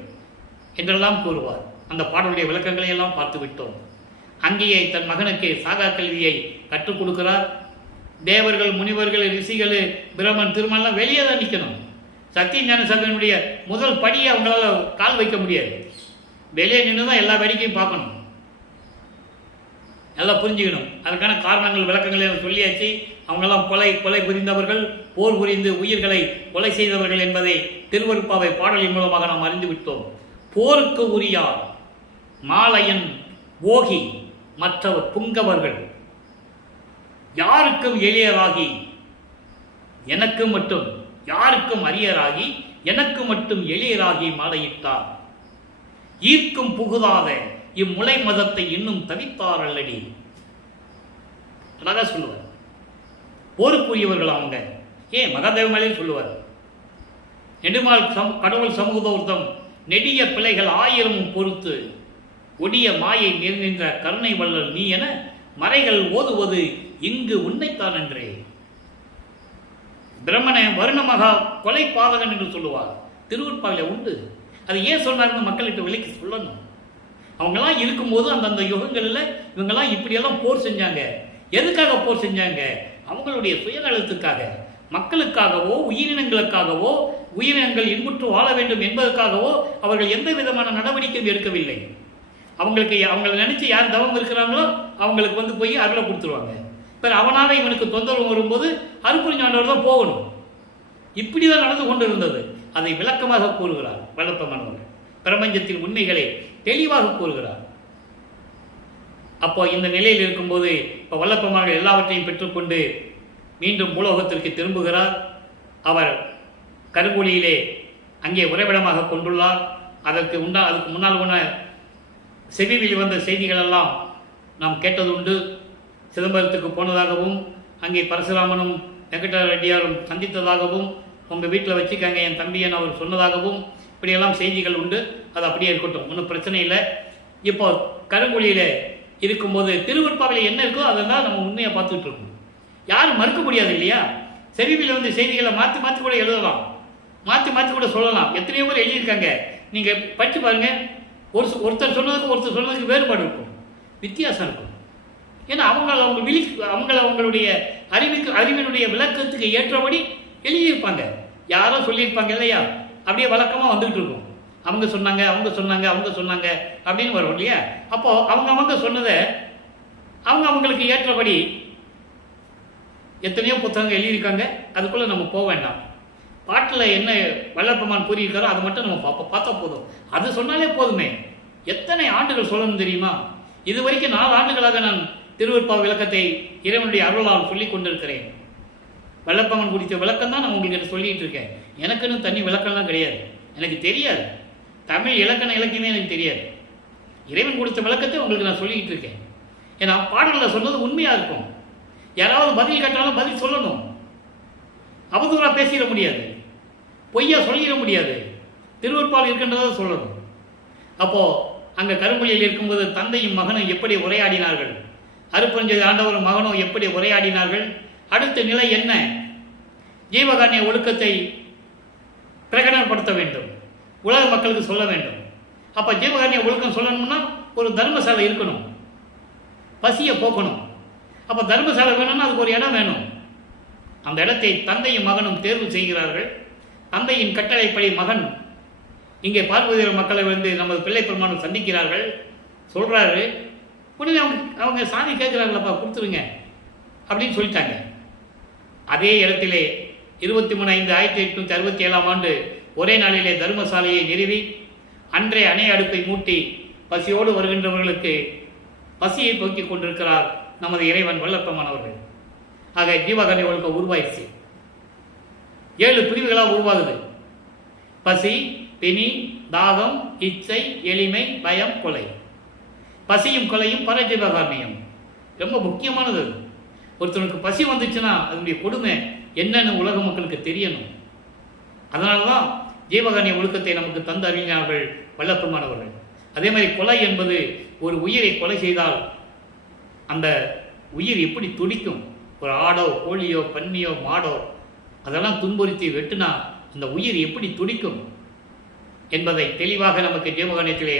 என்றெல்லாம் கூறுவார். அந்த பாடலுடைய விளக்கங்களை எல்லாம் பார்த்து விட்டோம். அங்கேயே தன் மகனுக்கு சாகா கல்வியை கற்றுக் கொடுக்கிறார். தேவர்கள், முனிவர்கள், ரிஷிகள், பிரம்மன், திருமணம் வெளியே தான் நிற்கணும். சத்திய ஞான சபையினுடைய முதல் படியை அவங்களால கால் வைக்க முடியாது. வெளியே நின்று தான் எல்லா வேடிக்கையும் பார்க்கணும். எல்லாம் புரிஞ்சுக்கணும். அதுக்கான காரணங்கள், விளக்கங்களை சொல்லியாச்சு. அவங்கெல்லாம் கொலை புரிந்தவர்கள், போர் புரிந்து உயிர்களை கொலை செய்தவர்கள் என்பதை திருவருப்பாவை பாடலின் மூலமாக நாம் அறிந்து விட்டோம். போருக்கு உரியார் மாலையன் ஓகி மற்றவர் புங்கவர்கள் யாருக்கும் எளியராகி எனக்கு மட்டும், யாருக்கும் அரியராகி எனக்கு மட்டும் எளியராகி மாலையிட்டார். ஈர்க்கும் புகுதாத இம்முலை மதத்தை இன்னும் தவித்தார் அல்லடி. அழகா சொல்லுவார். போருக்குரியவர்கள் அவங்க. ஏன் மகாதேவ மேலேயும் சொல்லுவார். நெடுமால் கடவுள் சமூகத்தோர்த்தம் நெடிய பிழைகள் 1000 பொறுத்து ஒடிய மாயை நின்ற கருணை வள்ளல் நீ என மறைகள் ஓதுவது இங்கு உன்னைத்தான் என்றே. பிரம்மனை வருணமகா கொலை பாதகன் என்று சொல்லுவார். திருவருட்பாவில உண்டு. அது ஏன் சொன்னாருன்னு மக்கள்கிட்ட விலைக்கு சொல்லணும். அவங்கெல்லாம் இருக்கும்போது அந்தந்த யுகங்களில் இவங்கெல்லாம் இப்படியெல்லாம் போர் செஞ்சாங்க. எதுக்காக போர் செஞ்சாங்க? அவங்களுடைய சுயநலத்துக்காக, மக்களுக்காகவோ உயிரினங்களுக்காகவோ, உயிரினங்கள் இன்புற்று வாழ வேண்டும் என்பதற்காகவோ அவர்கள் எந்த விதமான நடவடிக்கையும் எடுக்கவில்லை. அவங்களை நினைச்சு யார் தவம் இருக்கிறாங்களோ அவங்களுக்கு வந்து போய் அருளை கொடுத்துருவாங்க. இப்போ அவனால இவனுக்கு தொந்தரவு வரும்போது அருட்பெருஞ்ஞாண்டவர் தான் போகணும். இப்படி தான் நடந்து கொண்டு இருந்தது. அதை விளக்கமாக கூறுகிறார் வல்லப்பமானவர். பிரபஞ்சத்தின் உண்மைகளை தெளிவாக கூறுகிறார். அப்போ இந்த நிலையில் இருக்கும்போது இப்போ வல்லப்பமானவர் எல்லாவற்றையும் பெற்றுக்கொண்டு மீண்டும் பூலோகத்திற்கு திரும்புகிறார். அவர் கருங்குழியிலே அங்கே உறைவிடமாக கொண்டுள்ளார். அதுக்கு முன்னால் உள்ள செவியில் வந்த செய்திகளெல்லாம் நாம் கேட்டது உண்டு. சிதம்பரத்துக்கு போனதாகவும், அங்கே பரசுராமனும் வெங்கட ரெட்டியாரும் சந்தித்ததாகவும், உங்கள் வீட்டில் வச்சுக்காங்க என் தம்பியன் அவர் சொன்னதாகவும் இப்படியெல்லாம் செய்திகள் உண்டு. அது அப்படியே இருக்கட்டும், ஒன்றும் பிரச்சனை இல்லை. இப்போ கருங்குழியில் இருக்கும்போது திருவருட்பாவில் என்ன இருக்கோ அதை தான் நம்ம உண்மையை பார்த்துட்டு இருக்கோம். யாரும் மறுக்க முடியாது இல்லையா? செவியில் வந்து செய்திகளை மாற்றி மாற்றி கூட எழுதலாம், மாற்றி மாற்றி கூட சொல்லலாம். எத்தனையோ பேர் எழுதியிருக்காங்க. நீங்கள் படித்து பாருங்கள். ஒருத்தர் சொன்னதுக்கு வேறுபாடு இருக்கும், வித்தியாசம் இருக்கும். ஏன்னா அவங்களுடைய அறிவினுடைய விளக்கத்துக்கு ஏற்றபடி எழுதியிருப்பாங்க. யாரோ சொல்லியிருப்பாங்க இல்லையா? அப்படியே வழக்கமாக வந்துகிட்டு இருக்கும். அவங்க சொன்னாங்க அப்படின்னு வரும் இல்லையா? அப்போ அவங்க சொன்னதை அவங்களுக்கு ஏற்றபடி எத்தனையோ புத்தகங்கள் எழுதியிருக்காங்க. அதுக்குள்ளே நம்ம போக வேண்டாம். பாட்டில் என்ன வல்லப்பமான் கூறியிருக்காரோ அதை மட்டும் நம்ம பார்த்தா போதும். அது சொன்னாலே போதுமே. எத்தனை ஆண்டுகள் சொல்லணும் தெரியுமா? இது வரைக்கும் 4 ஆண்டுகளாக நான் திருவருட்பா விளக்கத்தை இறைவனுடைய அருளால் சொல்லி கொண்டிருக்கிறேன். வல்லப்பமன் குறித்த விளக்கம் தான் நான் உங்களுக்கு சொல்லிகிட்டு இருக்கேன். எனக்குன்னு தனி விளக்கம்லாம் கிடையாது, எனக்கு தெரியாது. தமிழ் இலக்கியமே எனக்கு தெரியாது. இறைவன் கொடுத்த விளக்கத்தை உங்களுக்கு நான் சொல்லிக்கிட்டு இருக்கேன். ஏன்னா பாடலில் சொன்னது உண்மையாக இருக்கும். யாராவது பதில் கேட்டாலும் பதில் சொல்லணும். அவதூறாக பேசிட முடியாது, பொய்யா சொல்லிட முடியாது, திருவருட்பால் இருக்கின்றதை சொல்லணும். அப்போது அங்கே கருங்குழியில் இருக்கும்போது தந்தையும் மகனும் எப்படி உரையாடினார்கள், அருட்பெருஞ்சோதி ஆண்டவரும் மகனும் எப்படி உரையாடினார்கள். அடுத்த நிலை என்ன? ஜீவகாருண்ய ஒழுக்கத்தை பிரகடனப்படுத்த வேண்டும், உலக மக்களுக்கு சொல்ல வேண்டும். அப்போ ஜீவகாருண்ய ஒழுக்கம் சொல்லணும்னா ஒரு தர்மசாலை இருக்கணும், பசியை போக்கணும். அப்போ தர்மசாலை வேணும்னா அதுக்கு ஒரு இடம் வேணும். அந்த இடத்தை தந்தையும் மகனும் தேர்வு செய்கிறார்கள். தந்தையின் கட்டளைப்படி மகன் இங்கே பார்வதி மக்களை நமது பிள்ளை பெருமானும் சந்திக்கிறார்கள். சொல்கிறாரு, உடனே அவங்க சாமி கேட்குறாங்களப்பா, கொடுத்துருங்க அப்படின்னு சொல்லிட்டாங்க. அதே இடத்திலே 23/5/1867 ஒரே நாளிலே தர்மசாலையை நிறுவி அன்றே அணை அடுப்பை மூட்டி பசியோடு வருகின்றவர்களுக்கு பசியை போக்கிக் கொண்டிருக்கிறார் நமது இறைவன் வல்லப்பெருமான் அவர்கள். ஆக ஜீவகாருண்ய ஒழுக்கம் உருவாயிடுச்சு. 7 பிரிவுகளாக உருவாகுது. பசி, பிணி, தாகம், இச்சை, எளிமை, பயம், கொலை. பசியும் கொலையும் பரஜீவகாருண்யம். ரொம்ப முக்கியமானது. ஒருத்தனுக்கு பசி வந்துச்சுன்னா அதனுடைய கொடுமை என்னன்னு உலக மக்களுக்கு தெரியணும். அதனால தான் ஜீவகாருண்ய ஒழுக்கத்தை நமக்கு தந்த அறிஞர்கள் வல்லப்பெருமானவர்கள். அதே மாதிரி கொலை என்பது ஒரு உயிரை கொலை செய்தால் அந்த உயிர் எப்படி துடிக்கும். ஒரு ஆடோ கோழியோ பன்னியோ மாடோ அதெல்லாம் துன்புறுத்தி வெட்டுனா அந்த உயிர் எப்படி துடிக்கும் என்பதை தெளிவாக நமக்கு ஜீவகாருண்யத்திலே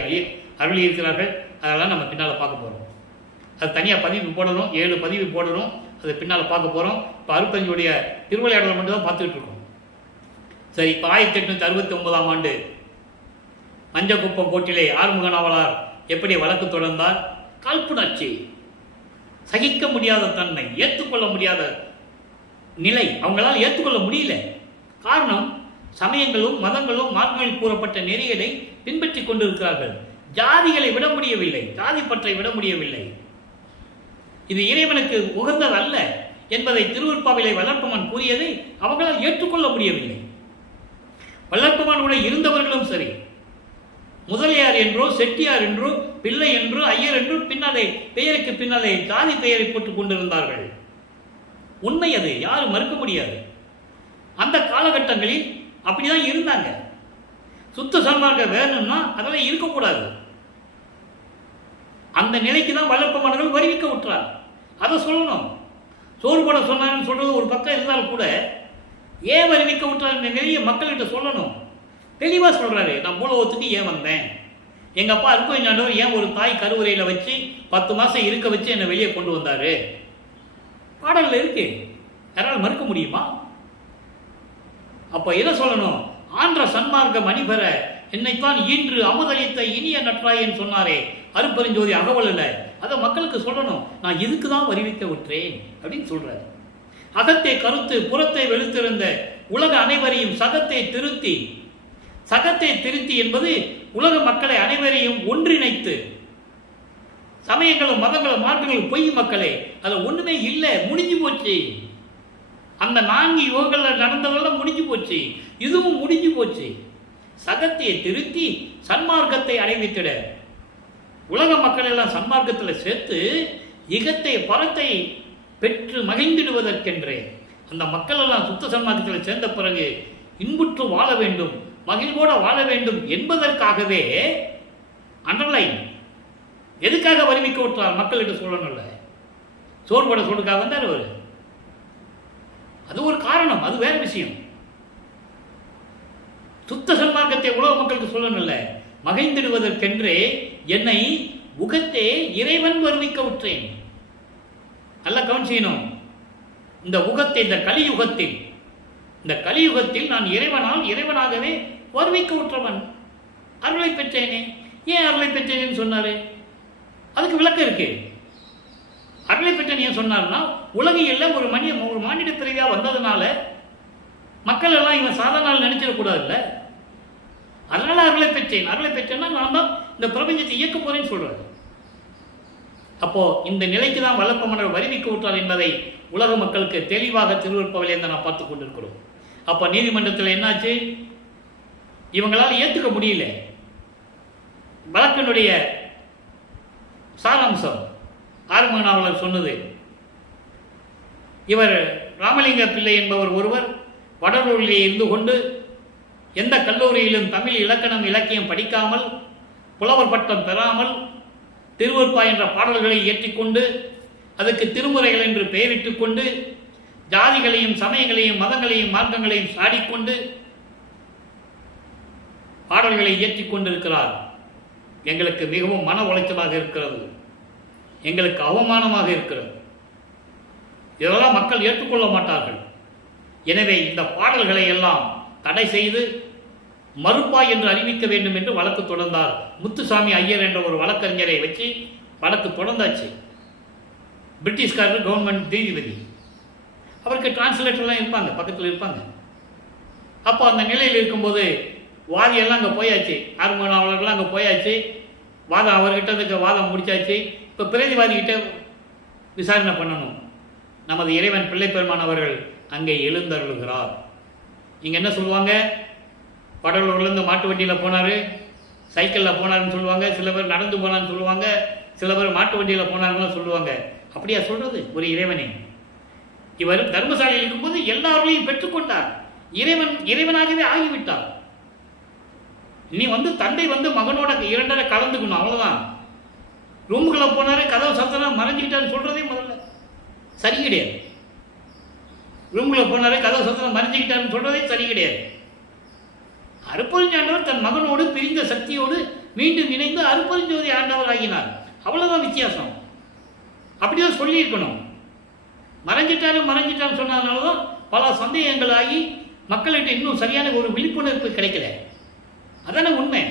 அருளியிருக்கிறார்கள். அதெல்லாம் நம்ம பின்னால் பார்க்க போகிறோம். அது தனியாக பதிவு போடணும், 7 பதிவு போடணும், அது பின்னால் பார்க்க போகிறோம். இப்போ அருட்பெருஞ்சோதியுடைய திருவிளையாடல் மட்டும் தான் பார்த்துக்கிட்டு இருக்கோம். சரி, இப்போ 1869 மஞ்சக்குப்பம் கோட்டிலே ஆறுமுக நாவலார் எப்படி வழக்கு தொடர்ந்தார். காழ்ப்புணர்ச்சி, சகிக்க முடியாத தன்மை, ஏற்றுக்கொள்ள முடியாத நிலை, அவங்களால் ஏற்றுக்கொள்ள முடியல. காரணம், சமயங்களும் மதங்களும் மார்க்கங்களில் கூறப்பட்ட நெறிகளை பின்பற்றி கொண்டிருக்கிறார்கள். ஜாதிகளை விட முடியவில்லை, ஜாதி பற்றை விட முடியவில்லை. இது இறைவனுக்கு உகந்ததல்ல என்பதை திருவருட்பாவிலே வல்லற்பெருமான் கூறியதை அவங்களால் ஏற்றுக்கொள்ள முடியவில்லை. வல்லற்பெருமானுடைய இருந்தவர்களும் சரி, முதலியார் என்றோ செட்டியார் என்றோ பிள்ளை என்றோ ஐயர் என்றோ பின்னாலே பெயருக்கு பின்னாலே ஜாதி பெயரை போட்டுக் கொண்டிருந்தார்கள். உண்மை, அது யாரும் மறுக்க முடியாது. அந்த காலகட்டங்களில் அப்படிதான் இருந்தாங்க. சுத்த சன்மார்க்கம் வேணும்னா அதெல்லாம் இருக்கக்கூடாது. அந்த நிலைக்கு தான் வல்லற்பெருமான்கள் வருவிக்க விட்டுறார். அதை சொல்லணும். சோறு போட சொன்னான்னு சொல்றது ஒரு பக்கம் இருந்தாலும் கூட ஏன் வருவிக்க விட்டுறாரு நிலையை மக்கள்கிட்ட சொல்லணும். தெளிவாக சொல்றாரு, நான் மூலவத்துக்கு ஏன் வந்தேன், எங்க அப்பா அருட்பெருஞ்சாண்டவர் ஏன் ஒரு தாய் கருவறையில் வச்சு 10 மாசம் இருக்க வச்சு என்னை வெளியே கொண்டு வந்தாரு. பாடல்ல இருக்கு, யாரால் மறுக்க முடியுமா? அப்ப என்ன சொல்லணும்? ஆன்ற சன்மார்க்க மணிபெற என்னைத்தான் ஈன்று அமுதளித்த இனிய நற்றாயன்னு சொன்னாரே அருட்பெருஞ்சோதி அகவலில், அதை மக்களுக்கு சொல்லணும். நான் இதுக்கு தான் வருவிக்க விட்டேன் அப்படின்னு சொல்றாரு. அகத்தை கருத்து புறத்தை வெளுத்திருந்த உலக அனைவரையும் சகத்தை திருத்தி என்பது உலக மக்களை அனைவரையும் ஒன்றிணைத்து, சமயங்களும் மதங்களும் மார்க்கங்களும் பொய் மக்களே, அது ஒண்ணுமே இல்லை, முடிஞ்சு போச்சு. அந்த 4 யுகங்கள் நடந்ததெல்லாம் முடிஞ்சு போச்சு, இதுவும் முடிஞ்சு போச்சு. சகத்தை திருத்தி சன்மார்க்கத்தை அடைவித்திட உலக மக்கள் எல்லாம் சன்மார்க்கத்தில் சேர்த்து இகத்தை பரத்தை பெற்று மகிழ்ந்திடுவதற்கென்றே அந்த மக்கள் எல்லாம் சுத்த சன்மார்க்கத்தில் சேர்ந்த பிறகு இன்புற்று வாழ வேண்டும், மகிழ்வோட வாழ வேண்டும் என்பதற்காகவே அண்டர்லைன் எதுக்காக வருவிக்க விட்டார் மக்கள்கிட்ட சொல்லணும்ல. சோர்பட சொல்லுக்காக வந்தார் அவர். அது ஒரு காரணம், அது வேற விஷயம். சுத்த சன்மார்க்கத்தை உலக மக்களுக்கு சொல்லணும்ல. மகிழ்ந்திடுவதற்கென்றே என்னை உகத்தே இறைவன் வருவிக்க விட்டேன். நல்லா கவனிச்சீனும். இந்த உகத்தை, இந்த கலியுகத்தில் நான் இறைவனாகவே வருவிக்க விட்டவன், அருளை பெற்றேனே. ஏன் அருளை பெற்றேன்னு சொன்னாரு? அதுக்கு விளக்கம் இருக்கு. அருளை பெற்றேன் ஏன் சொன்னார்னா, உலகில் ஒரு மானிட பிறவியா வந்ததுனால மக்கள் எல்லாம் இவன் சாதாரண நினைச்சிடக்கூடாதுல்ல. அதனால அருளை பெற்றேன்னா நான் தான் இந்த பிரபஞ்சத்தை இயக்க போறேன்னு சொல்றாரு. அப்போ இந்த நிலைக்கு தான் வல்லற்பெருமான் வருவிக்க விட்டார் என்பதை உலக மக்களுக்கு தெளிவாக திருவருட்பாவிலே நான் பார்த்து கொண்டிருக்கிறோம். அப்போ நீதிமன்றத்தில் என்னாச்சு? இவங்களால் ஏற்றுக்க முடியல. வழக்கினுடைய சாராம்சம் ஆறுமுக நாவலர் சொன்னது, இவர் ராமலிங்க பிள்ளை என்பவர் ஒருவர் வடலூரிலே இருந்து கொண்டு எந்த கல்லூரியிலும் தமிழ் இலக்கணம் இலக்கியம் படிக்காமல் புலவர் பட்டம் பெறாமல் திருவருட்பா என்ற பாடல்களை இயற்றிக்கொண்டு அதுக்கு திருமுறைகள் என்று பெயரிட்டு கொண்டு ஜாதிகளையும் சமயங்களையும் மதங்களையும் மார்க்கங்களையும் சாடிக்கொண்டு பாடல்களை இயற்றிக் கொண்டிருக்கிறார். எங்களுக்கு மிகவும் மன உளைச்சலாக இருக்கிறது, எங்களுக்கு அவமானமாக இருக்கிறது. இதெல்லாம் மக்கள் ஏற்றுக்கொள்ள மாட்டார்கள். எனவே இந்த பாடல்களை எல்லாம் தடை செய்து மறுப்பா என்று அறிவிக்க வேண்டும் என்று வழக்கு தொடர்ந்தார். முத்துசாமி ஐயர் என்ற ஒரு வழக்கறிஞரை வச்சு வழக்கு தொடர்ந்தாச்சு. பிரிட்டிஷ்காரர் கவர்மெண்ட் நீதிபதி, அவருக்கு டிரான்ஸ்லேட்டர்லாம் இருப்பாங்க, பக்கத்தில் இருப்பாங்க. அப்போ அந்த நிலையில் இருக்கும்போது வாதியெல்லாம் அங்கே போயாச்சு, ஆர்மனாவலர்கள்லாம் அங்கே போயாச்சு, வாதம் அவர்கிட்ட வாதம் முடிச்சாச்சு. இப்போ பிரதிவாதிகிட்ட விசாரணை பண்ணணும். நமது இறைவன் பிள்ளை பெருமான் அவர்கள் அங்கே எழுந்தருளுகிறார். இங்கே என்ன சொல்லுவாங்க, வடலூர்லேருந்து மாட்டு வண்டியில் போனார், சைக்கிளில் போனார்னு சொல்லுவாங்க, சில பேர் நடந்து போனான்னு சொல்லுவாங்க, சில பேர் மாட்டு வண்டியில் போனாருன்னு சொல்லுவாங்க. அப்படியா சொல்கிறது ஒரு இறைவனே? இவர் தர்மசாலையில் இருக்கும்போது எல்லாரையும் பெற்றுக்கொண்டார், இறைவனாகவே ஆகிவிட்டார். நீ தந்தை மகனோட இரண்டரை கலந்துக்கணும், அவ்வளோதான். ரூமுக்குள்ள போனாரு, கதவு சத்தம் மறைஞ்சிக்கிட்டான்னு சொல்றதே முதல்ல சரி கிடையாது. ரூமுக்குள்ள போனாரு, கதவு சத்தம் மறைஞ்சிக்கிட்டான்னு சொல்றதே சரி கிடையாது. அருப்பெருஞ்சாண்டவர் தன் மகனோடு பிரிந்த சக்தியோடு மீண்டும் இணைந்து அருப்பெருஞ்சோதி ஆண்டவர் ஆகினார். அவ்வளவுதான் வித்தியாசம். அப்படிதான் சொல்லியிருக்கணும். மறைஞ்சிட்டான்னு சொன்னதுனாலதான் பல சந்தேகங்கள் ஆகி மக்கள்கிட்ட இன்னும் சரியான ஒரு விழிப்புணர்வு கிடைக்கல. அதான உண்மை.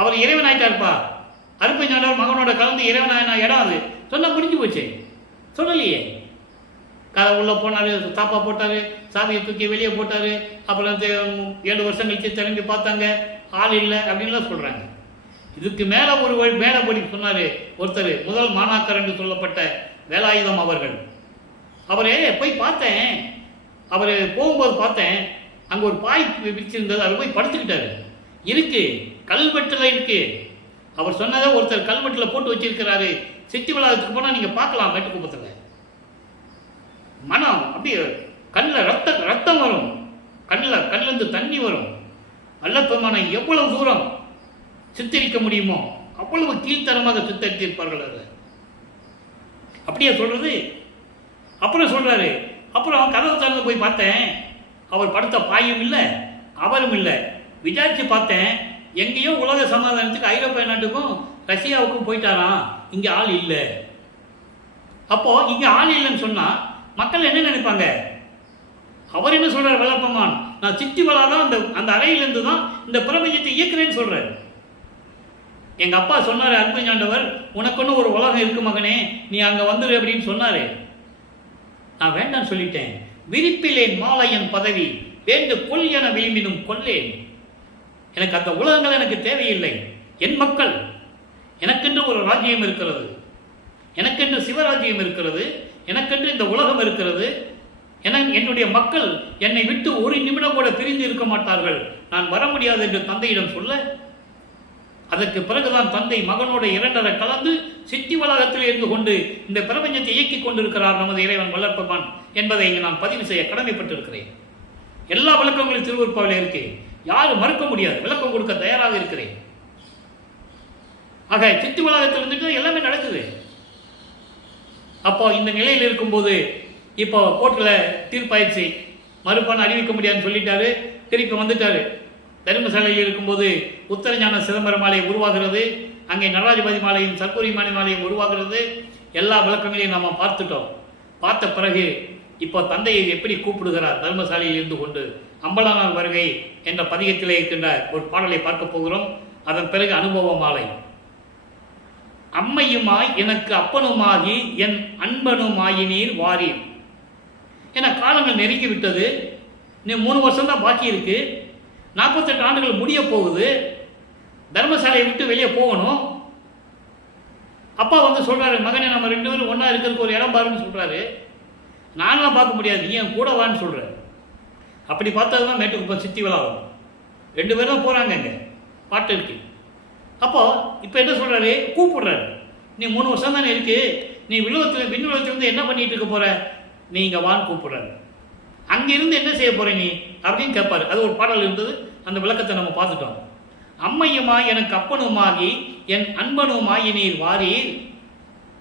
அவர் இறைவன் ஆயிட்டாருப்பா, அருப்பெருஞ்சாண்டவர் மகனோட கலந்து இறைவனாயினா இடம் அது சொன்னா முடிஞ்சு போச்சு. சொல்லலையே. கதை உள்ள போனாரு, தாப்பா போட்டாரு, சாவியை தூக்கி வெளியே போட்டாரு, அப்புறம் 7 வருஷம் கழிச்சு திரும்பி பார்த்தாங்க, ஆள் இல்லை அப்படின்லாம் சொல்றாங்க. இதுக்கு மேல ஒரு மேலபடி சொன்னாரு ஒருத்தர், முதல் மாணாக்கர் என்று சொல்லப்பட்ட வேலாயுதம் அவர்கள். அவரே போய் பார்த்தேன், அவர் போகும்போது பார்த்தேன், அங்கே ஒரு பாய் விரிச்சிருந்தது, அவர் போய் படுத்துக்கிட்டாரு. இருக்கு, கல்வெட்டில் இருக்கு. அவர் சொன்னதை ஒருத்தர் கல்வெட்டில் போட்டு வச்சிருக்கிறாரு. சித்தி விழாவுக்கு போனால் நீங்கள் பார்க்கலாம். மேட்டுக்குப்பத்தில் மனம் அப்படியே கண்ணில் ரத்தம் வரும், கண்ணிலிருந்து தண்ணி வரும். அல்லப்பெருமானை எவ்வளவு தூரம் சித்தரிக்க முடியுமோ அவ்வளவு கீழ்த்தரமாக சித்தரித்திருப்பார்கள். அதை அப்படியே சொல்றது. அப்புறம் சொல்றாரு, அப்புறம் கதவு திறந்து போய் பார்த்தேன், அவர் படுத்த பாயும் இல்லை, அவரும் இல்லை. விசாரிச்சு பார்த்தேன், எங்கேயோ உலக சமாதானத்துக்கு ஐரோப்பிய நாட்டுக்கும் ரஷ்யாவுக்கும் போயிட்டாராம், இங்கே ஆள் இல்லை. அப்போ இங்கே ஆள் இல்லைன்னு சொன்னா மக்கள் என்ன நினைப்பாங்க? அவர் என்ன சொல்றார் வல்லப்பெருமான், நான் சித்தி வளாதான் அந்த அறையிலிருந்து தான் இந்த பிரபஞ்சத்தை இயக்குறேன்னு சொல்றாரு. எங்க அப்பா சொன்னாரு, அருப்பெருஞ்சாண்டவர் உனக்குன்னு ஒரு உலகம் இருக்கு மகனே, நீ அங்க வந்துரு அப்படின்னு சொன்னாரு. நான் வேண்டான்னு சொல்லிட்டேன். விரிப்பிலேன் மாலையன் பதவி வேண்டு கொல் என விளிம்பினும் கொல்லேன். எனக்கு அந்த உலகங்கள் எனக்கு தேவையில்லை. என் மக்கள், எனக்கென்று ஒரு ராஜ்யம் இருக்கிறது, எனக்கென்று சிவராஜ்யம் இருக்கிறது, எனக்கென்று இந்த உலகம் இருக்கிறது. என்னுடைய மக்கள் என்னை விட்டு ஒரு நிமிடம் கூட பிரிந்து இருக்க மாட்டார்கள். நான் வர முடியாது என்று தந்தையிடம் சொல்ல, அதற்கு பிறகுதான் தந்தை மகனோட இரண்டரை கலந்து சித்தி வளாகத்தில் இருந்து கொண்டு இந்த பிரபஞ்சத்தை இயக்கிக் கொண்டிருக்கிறார் நமது இறைவன் வல்லற்பெருமான் என்பதை இங்கு நான் பதிவு செய்ய கடமைப்பட்டிருக்கிறேன். எல்லா விளக்கங்களும் திருவருட்பாவில் இருக்கு, யாரும் மறுக்க முடியாது, விளக்கம் கொடுக்க தயாராக இருக்கிறேன். ஆக சித்தி வளாகத்தில் இருந்துட்டு எல்லாமே நடக்குது. அப்போ இந்த நிலையில் இருக்கும்போது இப்போ கோர்ட்டில் தீர்ப்பாயிடுச்சு, மறுப்பான அறிவிக்க முடியாதுன்னு சொல்லிட்டாரு. திருப்பி வந்துட்டாரு. தர்மசாலையில் இருக்கும்போது உத்தரஞான சிதம்பரம் மாலை உருவாகிறது, அங்கே நடராஜபதி மாலையும் சர்க்குரி மாலையும் உருவாகிறது. எல்லா விளக்கங்களையும் நாம் பார்த்துட்டோம். பார்த்த பிறகு இப்போ தந்தையை எப்படி கூப்பிடுகிறார் தர்மசாலையில் இருந்து கொண்டு, அம்பலனார் வருகை என்ற பதிகத்திலே இருக்கின்ற ஒரு பாடலை பார்க்க போகிறோம். அதன் பிறகு அனுபவ மாலை. அம்மையுமாய் எனக்கு அப்பனுமாகி என் அன்பனுமாயினீர் வாரீர் என காலங்கள் நெருங்கி விட்டது. நீ 3 வருஷம் தான் பாக்கி இருக்கு. 48 ஆண்டுகள் முடிய போகுது. தர்மசாலையை விட்டு வெளியே போகணும். அப்பா சொல்றாரு, மகனே நம்ம 2 பேரும் ஒன்னா இருக்கிறதுக்கு ஒரு இடம் பாருன்னு சொல்றாரு. நான்லாம் பார்க்க முடியாது, நீ என் கூட வான்னு சொல்றாரு. அப்படி பார்த்ததுதான் மேட்டுக்குப்பம் சித்தி விழாவும். 2 பேரும் தான் போறாங்க அங்க பாட்டு இருக்கு. அப்போ இப்போ என்ன சொல்றாரு, கூப்பிடுறாரு. நீ 3 வருஷம் தானே இருக்கு, நீ விண்ணுலகத்திலிருந்து என்ன பண்ணிட்டு இருக்க போற, நீங்க வான்னு கூப்பிடுறாரு. அங்கிருந்து என்ன செய்ய போற நீ அப்படின்னு கேட்பாரு. அது ஒரு பாடல் இருந்தது, அந்த விளக்கத்தை நம்ம பார்த்துட்டோம். அம்மையுமா எனக்கு அப்பனுமாகி என் அன்பனுமாகி நீர் வாரீர்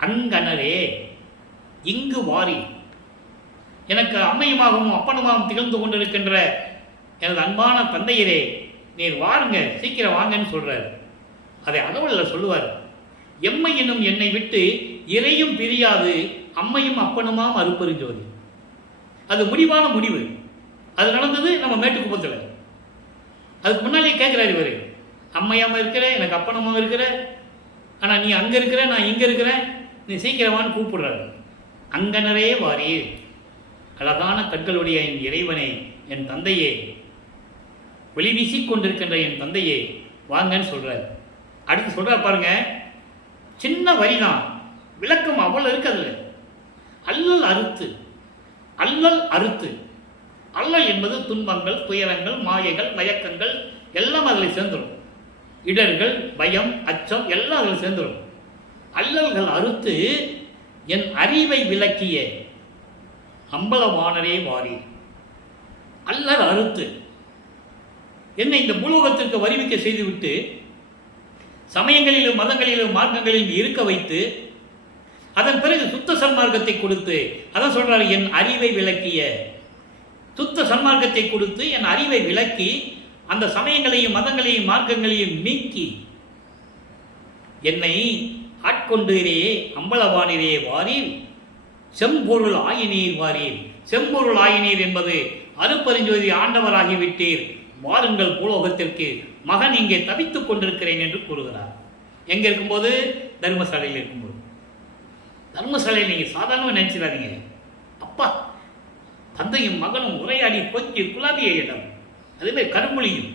அங்கனரே இங்கு வாரீர். எனக்கு அம்மையுமாகவும் அப்பனுமாகவும் திகழ்ந்து கொண்டிருக்கின்ற எனது அன்பான தந்தையரே நீர் வாருங்க, சீக்கிரம் வாங்கன்னு சொல்றாரு. அதை அகவலில் சொல்லுவார். எம்மை என்னும் என்னை விட்டு இறையும் பிரியாது அம்மையும் அப்பனுமாம் அருப்பெருஞ்சோதி. அது முடிவான முடிவு. அது நடந்தது நம்ம மேட்டுக்குப்பத்தில். அதுக்கு முன்னாலே கேட்கிறாரு இவர், அம்மையாம இருக்கிற, எனக்கு அப்பனமாக இருக்கிற, ஆனால் நீ அங்கே இருக்கிற, நான் இங்கே இருக்கிறேன், நீ சீக்கிரமானு கூப்பிடுறாரு. அங்கனரே வாரீர், அழகான கண்களுடைய என் இறைவனே, என் தந்தையே, ஒளி வீசிக்கொண்டிருக்கின்ற என் தந்தையே வாங்கன்னு சொல்றாரு. அடுத்து சொல்றார் பாருங்க, சின்ன வரிதான், விளக்கம் அவ்வளவு இருக்கிறது. அல்லல் அறுத்து, அல்லல் அறுத்து. அல்லல் என்பது துன்பங்கள், துயரங்கள், மாயைகள், மயக்கங்கள் எல்லாம் அதில் சேர்ந்துடும். இடர்கள், பயம், அச்சம் எல்லாம் அதில் சேர்ந்துடும். அல்லல்கள் அறுத்து என் அறிவை விளக்கிய அம்பலவானரே வாரி. அல்லல் அறுத்து என்னை இந்த பூலோகத்திற்கு வருவிக்க செய்துவிட்டு சமயங்களிலும் மதங்களிலும் மார்க்கங்களிலும் இருக்க வைத்து அதன் பிறகு சுத்த சன்மார்க்கத்தை கொடுத்து, அதான் சொல்றாரு, என் அறிவை விளக்கிய. சுத்த சன்மார்க்கத்தை கொடுத்து என் அறிவை விளக்கி அந்த சமயங்களையும் மதங்களையும் மார்க்கங்களையும் நீக்கி என்னை ஆட்கொண்டீரே அம்பலவானிரே வாரீர் செம்பொருள் ஆயினீர் வாரீர். செம்பொருள் ஆயினீர் என்பது அருப்பெருஞ்சோதி ஆண்டவராகிவிட்டீர், வாருங்கள் பூலோகத்திற்கு, மகன் இங்கே தவித்துக் கொண்டிருக்கிறேன் என்று கூறுகிறார். எங்க இருக்கும்போது? தர்மசாலையில் இருக்கும்போது. தர்மசாலையில் நீங்க சாதாரணமாக நினைச்சிடாதீங்க. அப்பா தந்தையும் மகனும் உரையாடி கொஞ்சி குலாபிய இடம், அதே கருமொழியும்.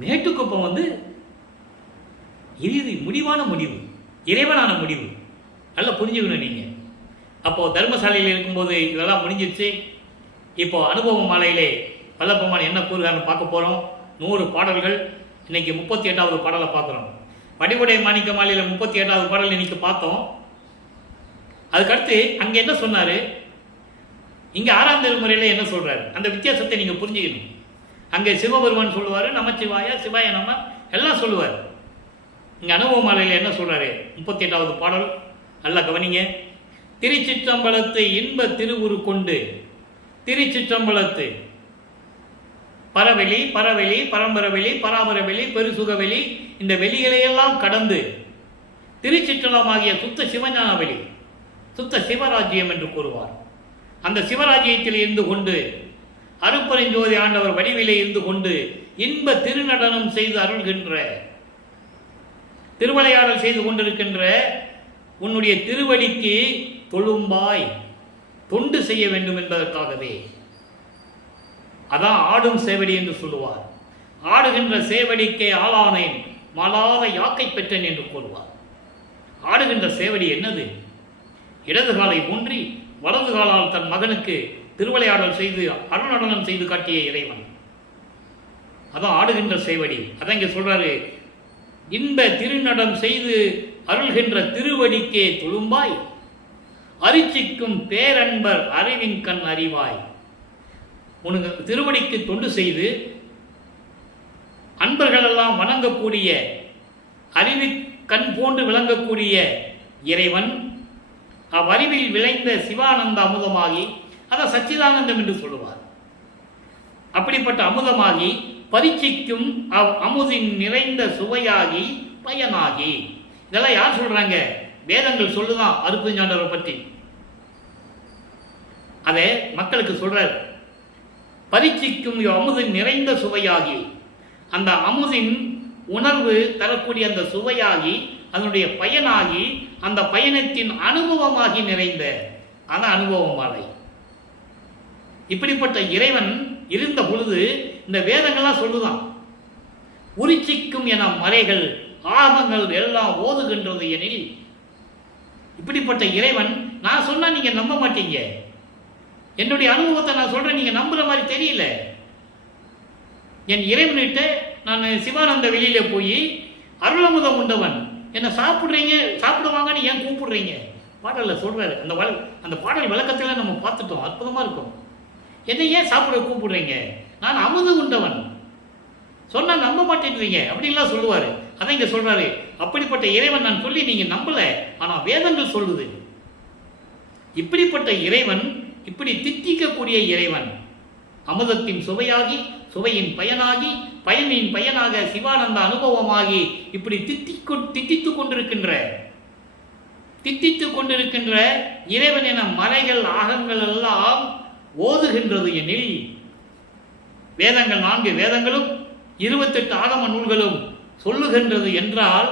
மேட்டுக்குப்பம் இறுதி முடிவான முடிவு, இறைவனான முடிவு. நல்லா புரிஞ்சுக்கணும் நீங்க. அப்போ தர்மசாலையில் இருக்கும்போது இதெல்லாம் முடிஞ்சிருச்சு. இப்போ அனுபவ மாலையிலே வல்லபெருமான் என்ன கூறுகிறான்னு பார்க்க போறோம். 100 பாடல்கள். இன்னைக்கு 38வது பாடலை பார்க்குறோம். வடிவுடை மாணிக்க மாலையில் 38வது பாடல் இன்னைக்கு பார்த்தோம். அதுக்கடுத்து அங்கே என்ன சொன்னாரு, இங்கே 6ஆம் திருமுறையில் என்ன சொல்றாரு, அந்த வித்தியாசத்தை நீங்க புரிஞ்சுக்கணும். அங்கே சிவபெருமான் சொல்லுவாரு, நமச்சிவாயா, சிவாய நம எல்லாம் சொல்லுவார். இங்க அனுபவ மாலையில் என்ன சொல்றாரு, 38வது பாடல் நல்லா கவனிங்க. திருச்சிற்றம்பலத்து இன்ப திருவுரு கொண்டு, திருச்சிற்றம்பலத்து பரவெளி, பரவெளி, பரம்பரவெளி, பராபரவெளி, பெருசுகவெளி, இந்த வெளிகளையெல்லாம் கடந்து திருச்சிற்றலமாகிய சுத்த சிவஞான வெளி, சுத்த சிவராஜ்யம் என்று கூறுவார். அந்த சிவராஜ்யத்தில் இருந்து கொண்டு அருப்பெருஞ்சோதி ஆண்டவர் வடிவிலே இருந்து கொண்டு இன்ப திருநடனம் செய்து அருள்கின்ற, திருவிளையாடல் செய்து கொண்டிருக்கின்ற உன்னுடைய திருவடிக்கு தொழும்பாய் தொண்டு செய்ய வேண்டும் என்பதற்காகவே. அதான் ஆடும் சேவடி என்று சொல்லுவார். ஆடுகின்ற சேவடிக்கே ஆளானேன், மாளாத யாக்கை பெற்றேன் என்று கூறுவார். ஆடுகின்ற சேவடி என்னது? இடது காலை ஊன்றி வலது காலால் தன் மகனுக்கு திருவிளையாடல் செய்து அருணடனம் செய்து காட்டிய இறைவன். அதான் ஆடுகின்ற சேவடி. அதான் இங்க சொல்றாரு, இன்ப திருநடம் செய்து அருள்கின்ற திருவடிக்கே தொழும்பாய் அரிச்சிக்கும் பேரன்பர் அறிவின் கண் அறிவாய். உனக்கு திருவடிக்கு தொண்டு செய்து அன்பர்களெல்லாம் வணங்கக்கூடிய, அறிவி கண் போன்று விளங்கக்கூடிய இறைவன் அவ்வறிவில் விளைந்த சிவானந்த அமுதமாகி, அதை சச்சிதானந்தம் என்று சொல்லுவார். அப்படிப்பட்ட அமுதமாகி பரிச்சிக்கும் அவ் அமுதின் நிறைந்த சுவையாகி பயனாகி. இதெல்லாம் யார் சொல்றாங்க? வேதங்கள் சொல்லுதான் அருப்பெருஞ்சாண்டவரை பற்றி. அதை மக்களுக்கு சொல்றார். பரிச்சிக்கும் அமுதின் நிறைந்த சுவையாகி, அந்த அமுதின் உணர்வு தரக்கூடிய அந்த சுவையாகி, அதனுடைய பயனாகி, அந்த பயணத்தின் அனுபவமாகி நிறைந்த அந்த அனுபவ மாலை. இப்படிப்பட்ட இறைவன் இருந்த பொழுது இந்த வேதங்கள்லாம் சொல்லுதான். உரிச்சிக்கும் என மறைகள் ஆகங்கள் எல்லாம் ஓதுகின்றது எனில், இப்படிப்பட்ட இறைவன் நான் சொன்னா நீங்க நம்ப மாட்டீங்க. என்னுடைய அனுபவத்தை நான் சொல்றேன், நீங்க நம்புற மாதிரி தெரியல. என் இறைவனிட்ட நான் சிவானந்த வெளியில போய் அருளமுதம் உண்டவன், என்ன சாப்பிடுறீங்க, சாப்பிடுவாங்கன்னு ஏன் கூப்பிடுறீங்க? பாடலில் சொல்கிறாரு. அந்த பாடல் விளக்கத்தில் நம்ம பார்த்துட்டோம், அற்புதமாக இருக்கும். என்னை ஏன் சாப்பிட கூப்பிடுறீங்க, நான் அமுது உண்டவன் சொன்னால் நம்ப மாட்டேன்றீங்க அப்படின்லாம் சொல்லுவார். அதான் இங்கே சொல்கிறாரு, அப்படிப்பட்ட இறைவன் நான் சொல்லி நீங்கள் நம்பலை, ஆனால் வேதங்கள் சொல்லுது. இப்படிப்பட்ட இறைவன், இப்படி தித்திக்கக்கூடிய இறைவன், அமுதத்தின் சுவையாகி சுவையின் பயனாகி பயனின் பயனாக சிவானந்த அனுபவமாகி இப்படி தித்தித்துக் கொண்டிருக்கின்ற இறைவன் என மலைகள் ஆகங்கள் எல்லாம் ஓதுகின்றது எனில், வேதங்கள் 4 வேதங்களும் 28 ஆகம நூல்களும் சொல்லுகின்றது என்றால்,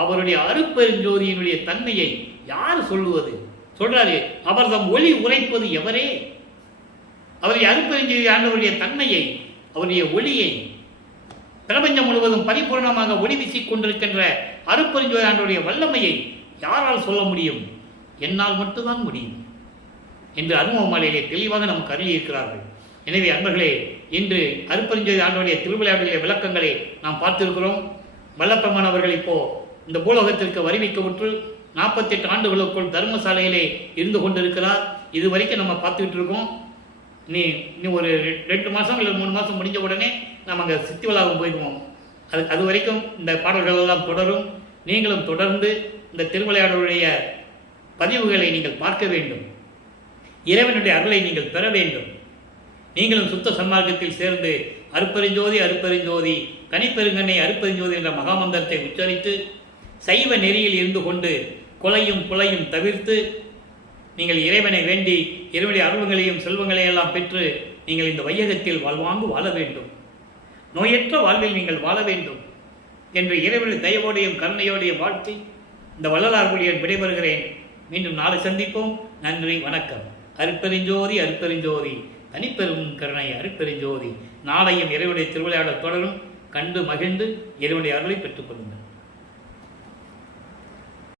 அவருடைய அருட்பெருஞ்சோதியினுடைய தன்மையை யார் சொல்லுவது? சொல்றாரு, அவர்தம் ஒளி உரைப்பது எவரே? அவருடைய அருட்பெருஞ்சோதி ஆண்டவருடைய தன்மையை, அவருடைய ஒளியை, பிரபஞ்சம் முழுவதும் பரிபூர்ணமாக ஒளி வீசிக் கொண்டிருக்கின்ற அருட்பெருஞ்சோதி ஆண்டவருடைய வல்லமையை யாரால் சொல்ல முடியும்? என்னால் மட்டும்தான் முடியும் என்று அனுபவமாலையிலே தெளிவாக நமக்கு அருளி இருக்கிறார்கள். எனவே அன்பர்களே, இன்று அருட்பெருஞ்சோதி ஆண்டவருடைய திருவிளையாடலுடைய விளக்கங்களை நாம் பார்த்திருக்கிறோம். வல்லப்பெருமானவர்கள் இப்போ இந்த பூலோகத்திற்கு வருவிக்கப்பட்டு 48 ஆண்டுகளுக்குள் தர்மசாலையிலே இருந்து கொண்டிருக்கிறார். இது வரைக்கும் நம்ம பார்த்துக்கிட்டு இருக்கோம். நீ ஒரு 2 மாதம் இல்லை 3 மாதம் முடிஞ்ச உடனே நம்ம அங்கே சித்தி வளாகம் போய்க்குவோம். அது வரைக்கும் இந்த பாடல்கள் எல்லாம் தொடரும். நீங்களும் தொடர்ந்து இந்த திருவிளையாடலுடைய பதிவுகளை நீங்கள் பார்க்க வேண்டும். இறைவனுடைய அருளை நீங்கள் பெற வேண்டும். நீங்களும் சுத்த சன்மார்க்கத்தில் சேர்ந்து அருட்பெருஞ்சோதி அருட்பெருஞ்சோதி தனிப்பெருங்கண்ணை அருட்பெருஞ்சோதி என்ற மகாமந்திரத்தை உச்சரித்து சைவ நெறியில் இருந்து கொண்டு கொலையும் புலையும் தவிர்த்து நீங்கள் இறைவனை வேண்டி இறைவனுடைய அருள்களையும் செல்வங்களையும் எல்லாம் பெற்று நீங்கள் இந்த வையகத்தில் வாழ்வாங்கு வாழ வேண்டும். நோயற்ற வாழ்வில் நீங்கள் வாழ வேண்டும் என்று இறைவனுடைய தயவோடையும் கருணையோடையும் வாழ்த்தி இந்த வள்ளலார் மொழியில் விடைபெறுகிறேன். மீண்டும் நாளை சந்திப்போம். நன்றி, வணக்கம். அருட்பெருஞ்சோதி அருட்பெருஞ்சோதி தனிப்பெரும் கருணை அருட்பெருஞ்சோதி. நாளையும் இறைவனுடைய திருவிளையாடல் தொடரும். கண்டு மகிழ்ந்து இறைவனுடைய அருளை பெற்றுக் கொள்ளுங்கள்.